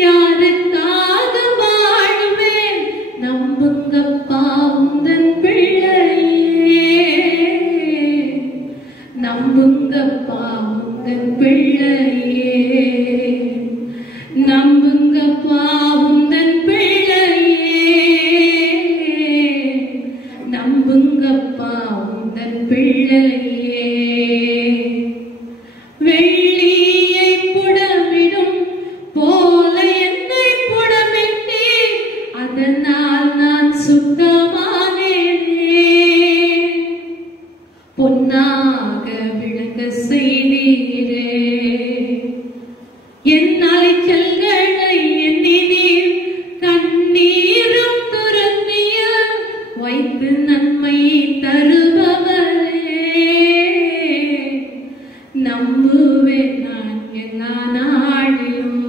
யாருக்காக வாழுவேன். நம்புங்கப்பா உந்தன் பிள்ளையே, நம்புங்கப்பா உந்தன் பிள்ளையே, நம்புங்கப்பா உந்தன் பிள்ளையே, நம்புங்கப்பா உந்தன் பிள்ளையே. வெள்ளியை புடமிடும் போல என்னை புடமிட்டீர், அதனால் நான் சுத்தமானேனே. பொன்னாக விளங்க செய்தீரே, என் அலைச்சல்களை எண்ணினீர், கண்ணீரும் துறந்திய வைத்து நன்மை தருபவரே. நம்புவேன் நான் எல்லா நாளிலும்.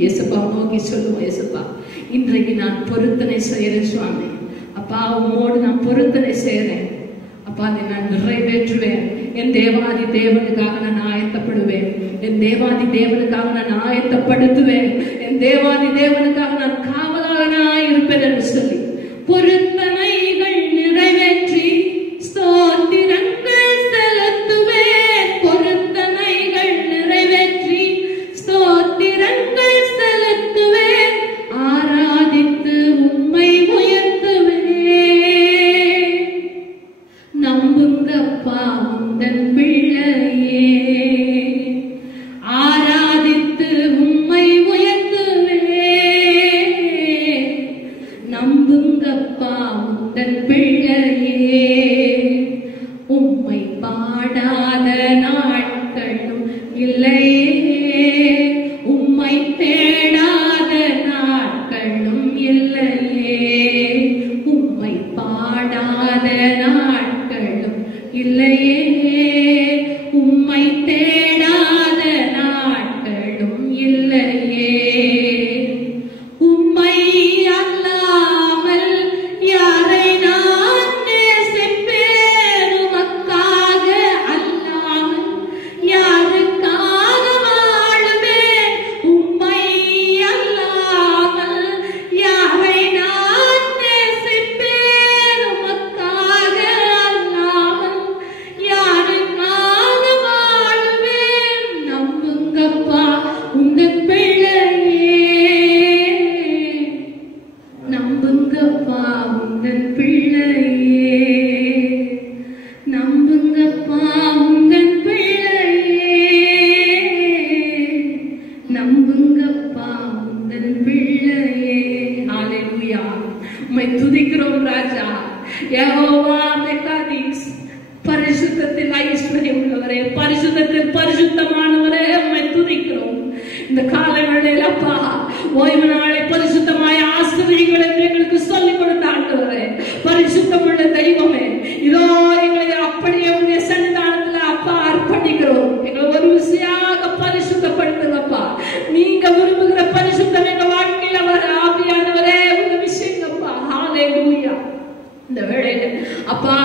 இயேசுப்பா நோக்கி சொல்லுவோம், இயேசுப்பா இன்றைக்கு நான் பொருத்தனை செய்யறேன் சுவாமி. அப்பா உம்மோடு நான் பொருத்தனை செய்யறேன் அப்பா, அதை நான் நிறைவேற்றுவேன். என் தேவாதி தேவனுக்காக நான் ஆயத்தப்படுவேன், என் தேவாதி தேவனுக்காக நான் ஆயத்தப்படுத்துவேன், என் தேவாதி தேவனுக்காக நான் காவலாளனாய் இருப்பேன் என்று சொல்லி பொருத்தனைகள் நிறைவேற்றி ஸ்தோத்திரங்கள் செலுத்துவேன். பொருத்தனைகள் நிறைவேற்றி ஸ்தோத்திரங்கள் செலுத்துவேன். ஆராதித்து உம்மை உயர்த்துவேன். நம்புங்கப்பா உந்தன் பிள்ளையே, ஆராதித்து உம்மை உயர்த்துவேன். நம்புங்கப்பா உந்தன் பிள்ளையே. உம்மை பாடாத நாட்களும் இல்லையே, உம்மை தேடாத நாட்களும் இல்லையே, உம்மை பாடாத நாட்களும் இல்லையே, உம்மை தேடாத நாட்களும் இல்லையே. உம்மை அல்லாமல் யாரை நான் நேசிப்பேன், உமக்காக அல்லாமல் யாருக்காக வாழுவேன். உம்மை அல்லாமல் யாரை நான் நேசிப்பேன், உமக்காக அல்லாமல் யாருக்காக வாழுவேன். நம்புங்கப்பா உந்தன் பிள்ளையே, நம்புங்கப்பா உந்தன் பிள்ளையே, நம்புங்கப்பா உந்தன் பிள்ளையே, நம்புங்கப்பா உந்தன் பிள்ளையே. ஹalleluya. உம்மை துதிக்கிறோம் ராஜா. யெகோவா மெக்காதிஸ், பரிசுத்தத்தில் ஐஸ்வர்யம் உள்ளவரே, பரிசுத்தத்தில் பரிசுத்தமானவரே, உம்மை துதிக்கிறோம். இந்த காலங்களில் அப்பா ஓய்வு நாளை பரிசுத்தமாய் ஆசீர்வதிங்கள் என்று எங்களுக்கு சொல்லிக் கொடுத்த ஆண்டவரே, பரிசுத்தமுள்ள தெய்வமே, இதோ எங்களை அப்படியே உங்களுடைய சன்னிதானத்துல அப்பா அர்ப்பணிக்கிறோம். எங்களை ஒரு விசையாக பரிசுத்தப்படுத்துங்கப்பா. நீங்க விரும்புகிற பரிசுத்தம் எங்க வாழ்க்கையில் அவர் ஆவியானவரே உங்க விஷயங்கப்பா. ஹalleluya. இந்த வேளையில அப்பா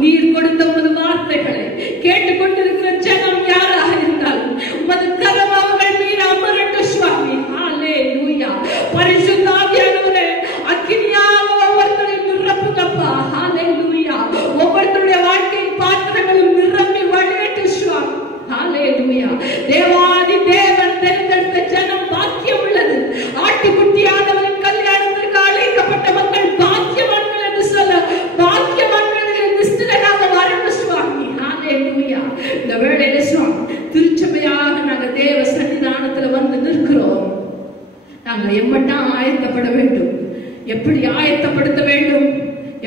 நீர் கொடுத்த உமது வார்த்தைகளை கேட்டுக்கொண்டிருக்கிற ஜனம் யாராக இருந்தாலும் உமது கரம் அவர்கள் மீது அமரட்டும் சுவாமி. ஹalleluya. ஆயத்தப்பட வேண்டும், எப்படி ஆயத்தப்படுத்த வேண்டும்,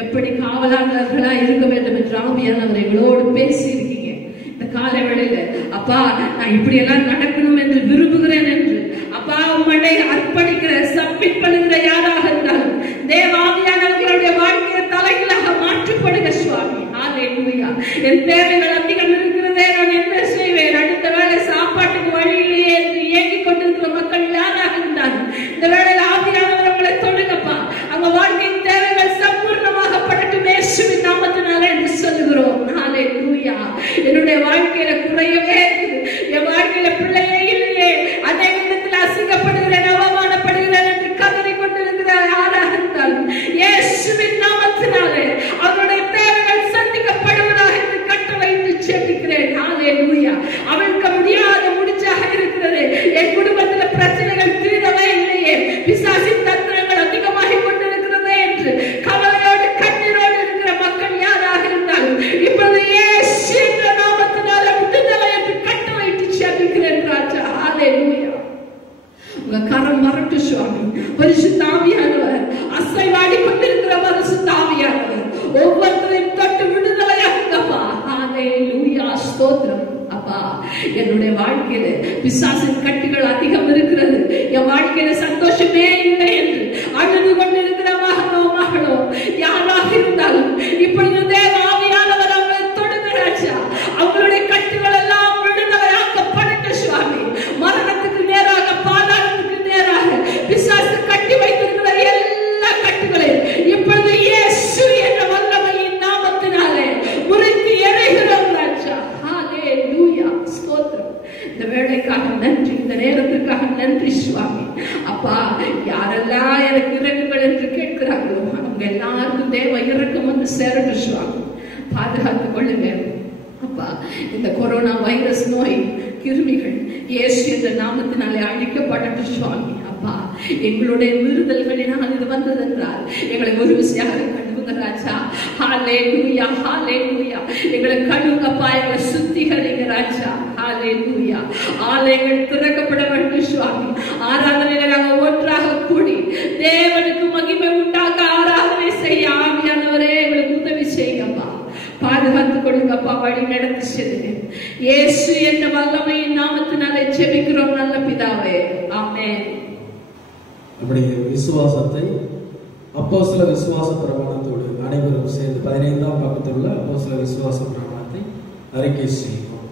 எப்படி காவலாளர்களா இருக்க வேண்டும் என்று ஆவியானவர் எங்களோடு பேசி இருக்கீங்க. இந்த காலை வேளையில அப்பா நான் இப்படி எல்லாம் நடக்கணும் என்று விரும்புகிறேன் என்று அப்பா உங்களை அர்ப்பணிக்கிற சப்மிட் பண்ணுகிற யாராக இருந்தாலும் தேவாவியானவர்களுடைய வாழ்க்கையை தலைகளாக மாற்றப்படுக சுவாமி. ஹalleluya. என் தேவைகள் அதிகம் இருக்கிறதே, நான் என்ன செய்வேன், அடுத்த வேளை சாப்பாட்டுக்கு வழி இல்லையே என்று ஏங்கிக் கொண்டிருக்கிற மக்கள் யாராக இருந்தாலும் இந்த வேளையில ஆவியானவர் உங்களை தொடுங்கப்பா. அவங்க வாழ்க்கையின் தேவைகள் சம்பூர்ணமாக படட்டும் இயேசுவின் நாமத்தினாலே என்று சொல்லுகிறோம். ஹalleluya. என்னுடைய வாழ்க்கையில குறையவே இருக்குது, என் வாழ்க்கையில பிள்ளையே இல்லையே, அதே விதத்தில் அசிங்கப்படுகிறேன், அவமானப்படுகிறேன் என்று கதறி கொண்டிருக்கிறார் யாராக இருந்தாலும் இயேசுவின் நாமத்தினாலே அவருடைய தேவைகள் சந்திக்கப்படுவதாக என்று கட்டளையிட்டு ஜெபிக்கிறேன். ஹalleluya. அவளுக்கு முடியாத முடிச்சாக இருக்கிறது, என் குடும்பத்தில் பிரச்சனைகள் தீரவே இல்லையே, பிசாசின் தந்திரங்கள் அதிகமாக கொண்டிருக்கிறதே என்று கவலையோடு கண்ணீரோடு இருக்கிற மக்கள் யாராக இருந்தாலும் இப்பொழுது இயேசு என்ற நாமத்தினால விடுதலை என்று கட்டளையிட்டு ஜெபிக்கிறேன் ராஜா. ஹalleluya. உங்க கரம் மறட்டு சுவாமி. பரிசுத்த ஆவியானவர் அசைவாடி கொண்டிருக்கிற பரிசுத்த ஆவியானவர் ஒவ்வொருத்தரையும் தொட்டு விடுதலையாக்குங்கப்பா. ஹalleluya. ஸ்தோத்திரம் அப்பா. என்னுடைய வாழ்க்கையில பிசாசின் கட்டுகள் அதிகம் இருக்கிறது, என் வாழ்க்கையில சந்தோஷமே இல்லை என்று அழுது கொண்டிருக்கிற மகனோ மகளோ யாராக இருந்தாலும் இப்பொழுது தேவ ஆவியானவர் அவங்களை தொடுங்க ராஜா. அவங்களுடைய கட்டுகள் எல்லாம் விடுதலையாக்கப்படட்டு சுவாமி. மரணத்துக்கு நேராக பாதாளத்துக்கு நேராக பிசாசு கட்டி வைத்திருக்கிற எல்லா கட்டுகளையும் இப்பொழுது இயேசு என்ற வல்லமையின் நாமத்தினாலே முறித்து எறிகிறோம் ராஜா. ஹalleluya. ஸ்தோத்திரம். இந்த வேளைக்காக நன்றி, இந்த நேரத்திற்காக நன்றி சுவாமி. அப்பா யாரெல்லாம் எனக்கு இறக்குங்கள் என்று கேட்கிறார்களோ அவங்க எல்லாருக்கும் தேவ இறக்கம் வந்து சேரட்டும் சுவாமி. பாதுகாத்துக் கொள்ளுங்க அப்பா. இந்த கொரோனா வைரஸ் நோய் கிருமிகள் இயேசு என்ற நாமத்தினாலே அழிக்கப்படட்டும் சுவாமி. அப்பா எங்களுடைய மீறுதல்களினால் இது வந்ததென்றால் எங்களை ஒரு விசையாக கழுவுங்க ராஜா. ஹalleluya. ஹalleluya. எங்களை கழுவுங்கப்பா, எங்களை சுத்திகரிங்க ராஜா. ஹalleluya. ஆலயங்கள் திறக்கப்பட வேண்டும் சுவாமி. ஆராதனையில நாங்கள் ஒன்றாக கூடி தேவனுக்கு மகிமை உண்டாக ஆராதனை செய்ய ஆவியானவரே எங்களுக்கு உதவி செய்யுங்கப்பா. பாதுகாத்துக் கொடுங்கப்பா, வழி நடத்தி செல்லுங்க. இயேசு என்ற வல்லமையின் நாமத்தினாலே ஜெபிக்கிறோம் நல்ல பிதாவே. ஆமென். நம்முடைய விசுவாசத்தை அப்போஸ்தல விசுவாச பிரமாணத்தோடு அனைவரும் சேர்ந்து 15ஆம் பக்கத்தில் உள்ள அப்போஸ்தல விசுவாச பிரமாணத்தை அறிக்கை செய்வோம்.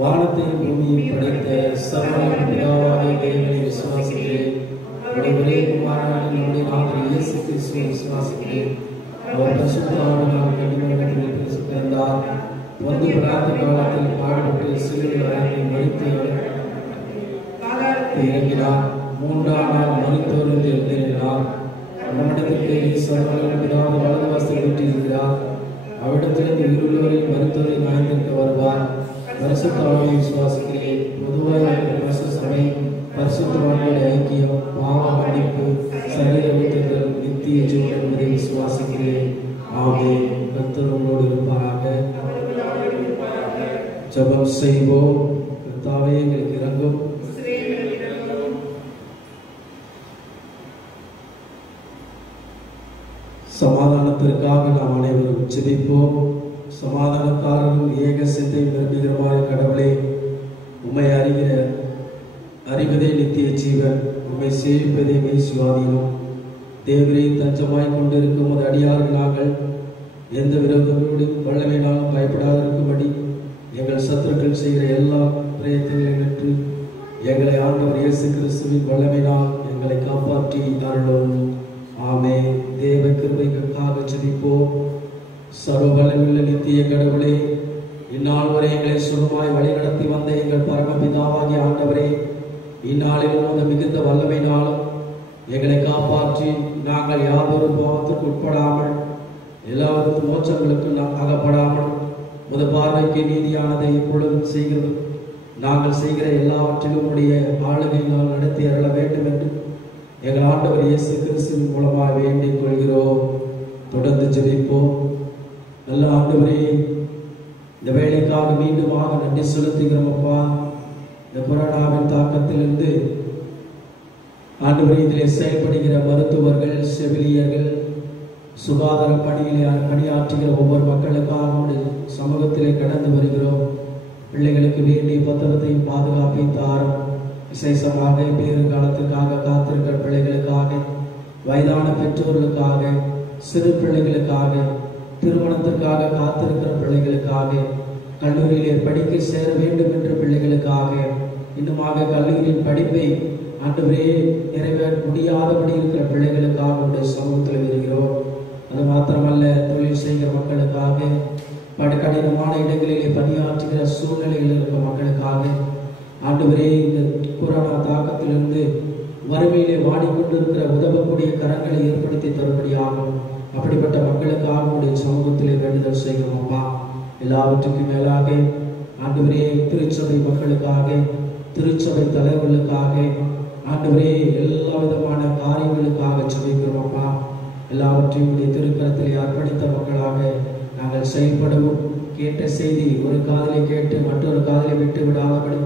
வானத்தையும் பூமியையும் படைத்த சர்வவல்ல பிதாவாகிய தேவனை விசுவாசிக்கிறேன். ஒரே குமாரனாகிய நம்முடைய ஆண்டவர் இயேசு கிறிஸ்துவை விசுவாசிக்கிறேன். அவர் பரிசுத்த ஆவியினால் கன்னிமரியாள் பிறந்தார். பொந்து பிலாத்து காலத்தில் பாடுபட்டு சிலுவையில் அறைந்து மரித்து இறங்கினார். 3ஆம் நாள் மரித்தோரிலிருந்து எழுந்திருக்கிறார். நம்மிடத்திற்கு சர்வவல்ல பிதாவின் வலது வாசல் வீற்றிருக்கிறார். அவ்விடத்திலிருந்து உயிருள்ளவரையும் மரித்தோரையும் நியாயத்திற்கு வருவார். பரிசுத்த ஆவியை விசுவாசிக்கிறேன். பொதுவாக பரிசுத்த சபை, பரிசுத்தவான்களுடைய ஐக்கியம், பாவ மன்னிப்பு, சரீர உயிர்த்தெழுதல், நித்திய ஜீவன் என்பதை விசுவாசிக்கிறேன். ஆமென். கர்த்தர் உங்களோடு இருப்பாராக. ஜெபம் செய்வோம். கர்த்தாவே எங்களுக்கு இரங்கும். சமாதானத்திற்காக நாம் அனைவரும் ஜெபிப்போம். சமாதானக்காரரும் ஏக சிந்தை விரும்புகிறவாறு கடவுளே, உம்மை அறிவதே நித்திய ஜீவன், உம்மை சேவிப்பதே மெய் சுவாதீனம். தேவரே தஞ்சமாய் கொண்டிருக்கும் ஒரு அடியார்கள் நாங்கள் எந்த விரோதங்களோடும் வல்லமையினாலும் பயப்படாதிருக்கும்படி எங்கள் சத்துருக்கள் செய்கிற எல்லா பிரயத்தங்களையும் வென்று எங்களை ஆண்டவர் இயேசு கிறிஸ்துவின் வல்லமையினால் எங்களை காப்பாற்றி அருளும். ஆமென். தேவ கிருபைக்காக ஜெபிப்போம். சர்வ வல்லமையுள்ள நித்திய கடவுளே, இந்நாள் வரை எங்களை சுகமாய் வழிநடத்தி வந்த எங்கள் பரமபிதாவாகிய ஆண்டவரே, இந்நாளிலும் உமது மிகுந்த வல்லமையினாலும் எங்களை காப்பாற்றி நாங்கள் யாதொரு பாவத்துக்கு உட்படாமல் எல்லாரும் மோட்சங்களுக்கு அகப்படாமல் உமது பார்வைக்கு நீதியானதை இப்பொழுதும் செய்கிறது நாங்கள் செய்கிற எல்லாவற்றிலும் உடைய ஆளுகையினால் நடத்தி அருள வேண்டும் என்று எங்கள் ஆண்டவர் இயேசு கிறிஸ்துவின் மூலமாக வேண்டிக் கொள்கிறோம். தொடர்ந்து ஜெபிப்போம். நல்ல ஆண்டவரே, இந்த வேலைக்காக மீண்டுமாக நன்றி செலுத்துகிறோம் அப்பா. இந்த கொரோனாவின் தாக்கத்திலிருந்து ஆண்டவரே, இதிலே செயல்படுகிற மருத்துவர்கள், செவிலியர்கள், சுகாதார பணியிலே பணியாற்றுகிற ஒவ்வொரு மக்களுக்காக சமூகத்திலே கடந்து வருகிறோம். பிள்ளைகளுக்கு வேண்டிய பத்திரத்தையும் பாதுகாப்பையும் தாரும். விசேஷமாக பேருங்காலத்துக்காக காத்திருக்கிற பிள்ளைகளுக்காக, வயதான பெற்றோர்களுக்காக, சிறு பிள்ளைகளுக்காக, திருமணத்திற்காக காத்திருக்கிற பிள்ளைகளுக்காக, கல்லூரியிலே படிக்க சேர வேண்டும் என்ற பிள்ளைகளுக்காக, இன்னுமாக கல்லூரியின் படிப்பை ஆண்டவரே நிறைவேற முடியாதபடி இருக்கிற பிள்ளைகளுக்காக உடைய சமூகத்தில் வருகிறோம். அது மாத்திரமல்ல, தொழில் செய்கிற மக்களுக்காக, கடினமான இடங்களிலே பணியாற்றுகிற சூழ்நிலைகள் இருக்கிற மக்களுக்காக, ஆண்டவரே இந்த கொரோனா தாக்கத்திலிருந்து வறுமையிலே வாடிக்கொண்டிருக்கிற உதவக்கூடிய கரங்களை ஏற்படுத்தி தரும்படியாகும். அப்படிப்பட்ட மக்களுக்காக உடைய சமூகத்திலே வேண்டுதல் செய்கிறோம். அப்பா, எல்லாவற்றுக்கும் மேலாக ஆண்டவரே திருச்சபை மக்களுக்காக, திருச்சபை தலைவர்களுக்காக, ஆண்டவரே எல்லா விதமான காரியங்களுக்காக ஜெபிக்கிறோம். அப்பா, எல்லாவற்றையும் உடைய திருக்கரத்திலே அர்ப்பணித்த மக்களாக நாங்கள் செயல்படவும், கேட்ட செய்தி ஒரு காதலை கேட்டு மற்றொரு காதலை விட்டு விடாதபடி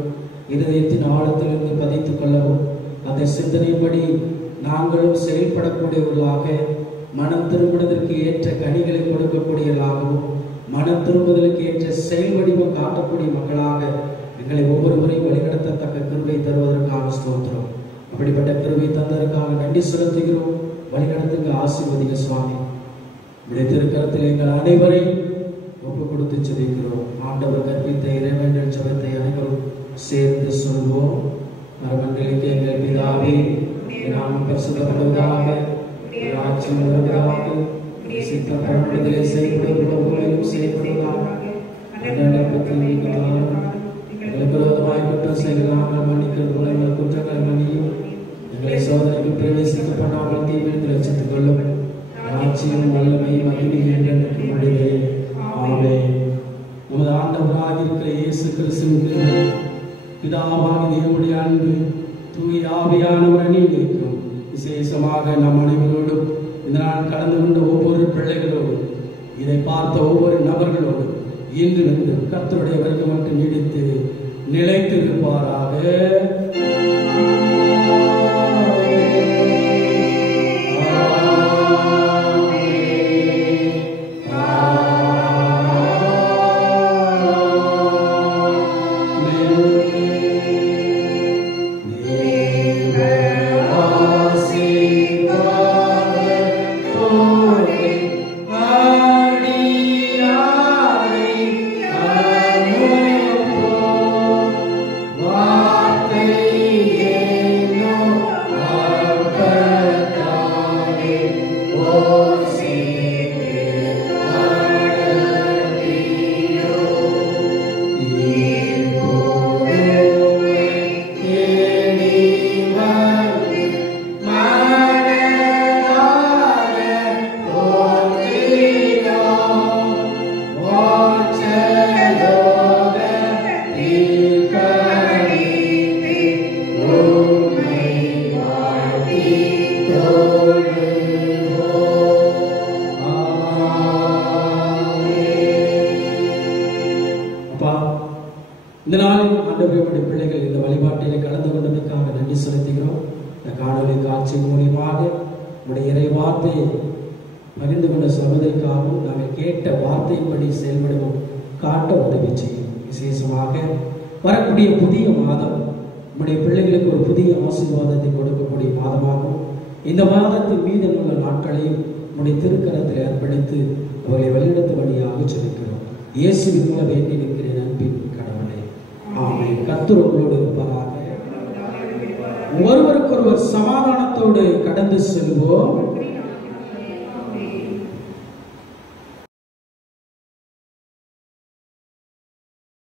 இருதயத்தின் ஆழத்திலிருந்து பதித்துக் கொள்ளவும், அந்த சிந்தனைப்படி நாங்களும் செயல்படக்கூடியவர்களாக, மனம் திரும்புவதற்கு ஏற்ற கனிகளை கொடுக்கக்கூடியவர்களாகவும், மனம் திரும்புவதற்கு ஏற்ற செயல் வடிவம் காட்டக்கூடிய மக்களாக எங்களை ஒவ்வொருவரையும் வழிநடத்தத்தக்க கிருபை தருவதற்காக ஸ்தோத்திரம். அப்படிப்பட்ட கிருபை தந்ததற்காக நன்றி செலுத்துகிறோம். வழிநடத்துங்க, ஆசீர்வதிங்க சுவாமி. உடைய திருக்கரத்தில் எங்கள் அனைவரை ஒப்பு கொடுத்து ஜெபிக்கிறோம். ஆண்டவர் கற்பித்த இறைவேண்டல் ஜெபத்தை அனைவரும் சேர்ந்து சொல்வோம். மரமண்டலுக்கு எங்கள் பிதாவே, நாமம் பரிசுத்தப்படுவதாக, ஆட்சி வருவதாக, சித்தம் பரம்பரையிலே செயல்படுவதிலும் செயல்படுவதாக, எங்களுக்கு விரோதமாய் குற்றம் செய்கிறார்கள் மன்னிக்கிறவர்கள் எங்கள் குற்றங்களை மன்னியும், எங்களை சோதனைக்கு பிரவேசிக்க பண்ணாமல் தீமையை ரட்சித்துக் கொள்ளும். ஆட்சியும் வல்லமையும் மகிமையும் என்றென்றைக்கு உடையதே. ஆமென். நமது ஆண்டவராக இருக்கிற இயேசு கிறிஸ்துவின் பிதாவாகிய தேவனுடைய அன்பு, தூய ஆவியானவர் அணிவிக்கும் விசேஷமாக நம் அனைவரோடும் இந்த நாள் கடந்து கொண்ட ஒவ்வொரு பிள்ளைகளோடும், இதை பார்த்த ஒவ்வொரு நபர்களோடும் இன்று நின்று கர்த்தருடைய வருகை மட்டும் நீடித்து நிலைத்திருப்பாராக. இந்த நாளில் ஆண்டவருடைய பிள்ளைகள் இந்த வழிபாட்டிலே கலந்து கொண்டதற்காக நன்றி செலுத்துகிறோம். இந்த காணொலி காட்சி மூலியமாக உடைய இறை வார்த்தையை பகிர்ந்து கொண்ட சகோதரிக்காகவும் நாங்கள் கேட்ட வார்த்தையின்படி செயல்படவும் காட்ட உதவி செய்யும். விசேஷமாக வரக்கூடிய புதிய மாதம் நம்முடைய பிள்ளைகளுக்கு ஒரு புதிய ஆசீர்வாதத்தை கொடுக்கக்கூடிய மாதமாகும். இந்த மாதத்தின் மீது உள்ள நாட்களையும் நம்முடைய திருக்கரத்தில் அர்ப்பணித்து அவர்களை வழிநடத்தும்படியாக சொல்லிக்கிறோம். இயேசுவின் மூலம் வேண்டி நிற்கிறேன் அன்பின் கடவுளே. ஆமென். கர்த்தர் உங்களோடு இருப்பாராக. ஒருவருக்கொருவர் சமாதானத்தோடு கடந்து செல்வோம்.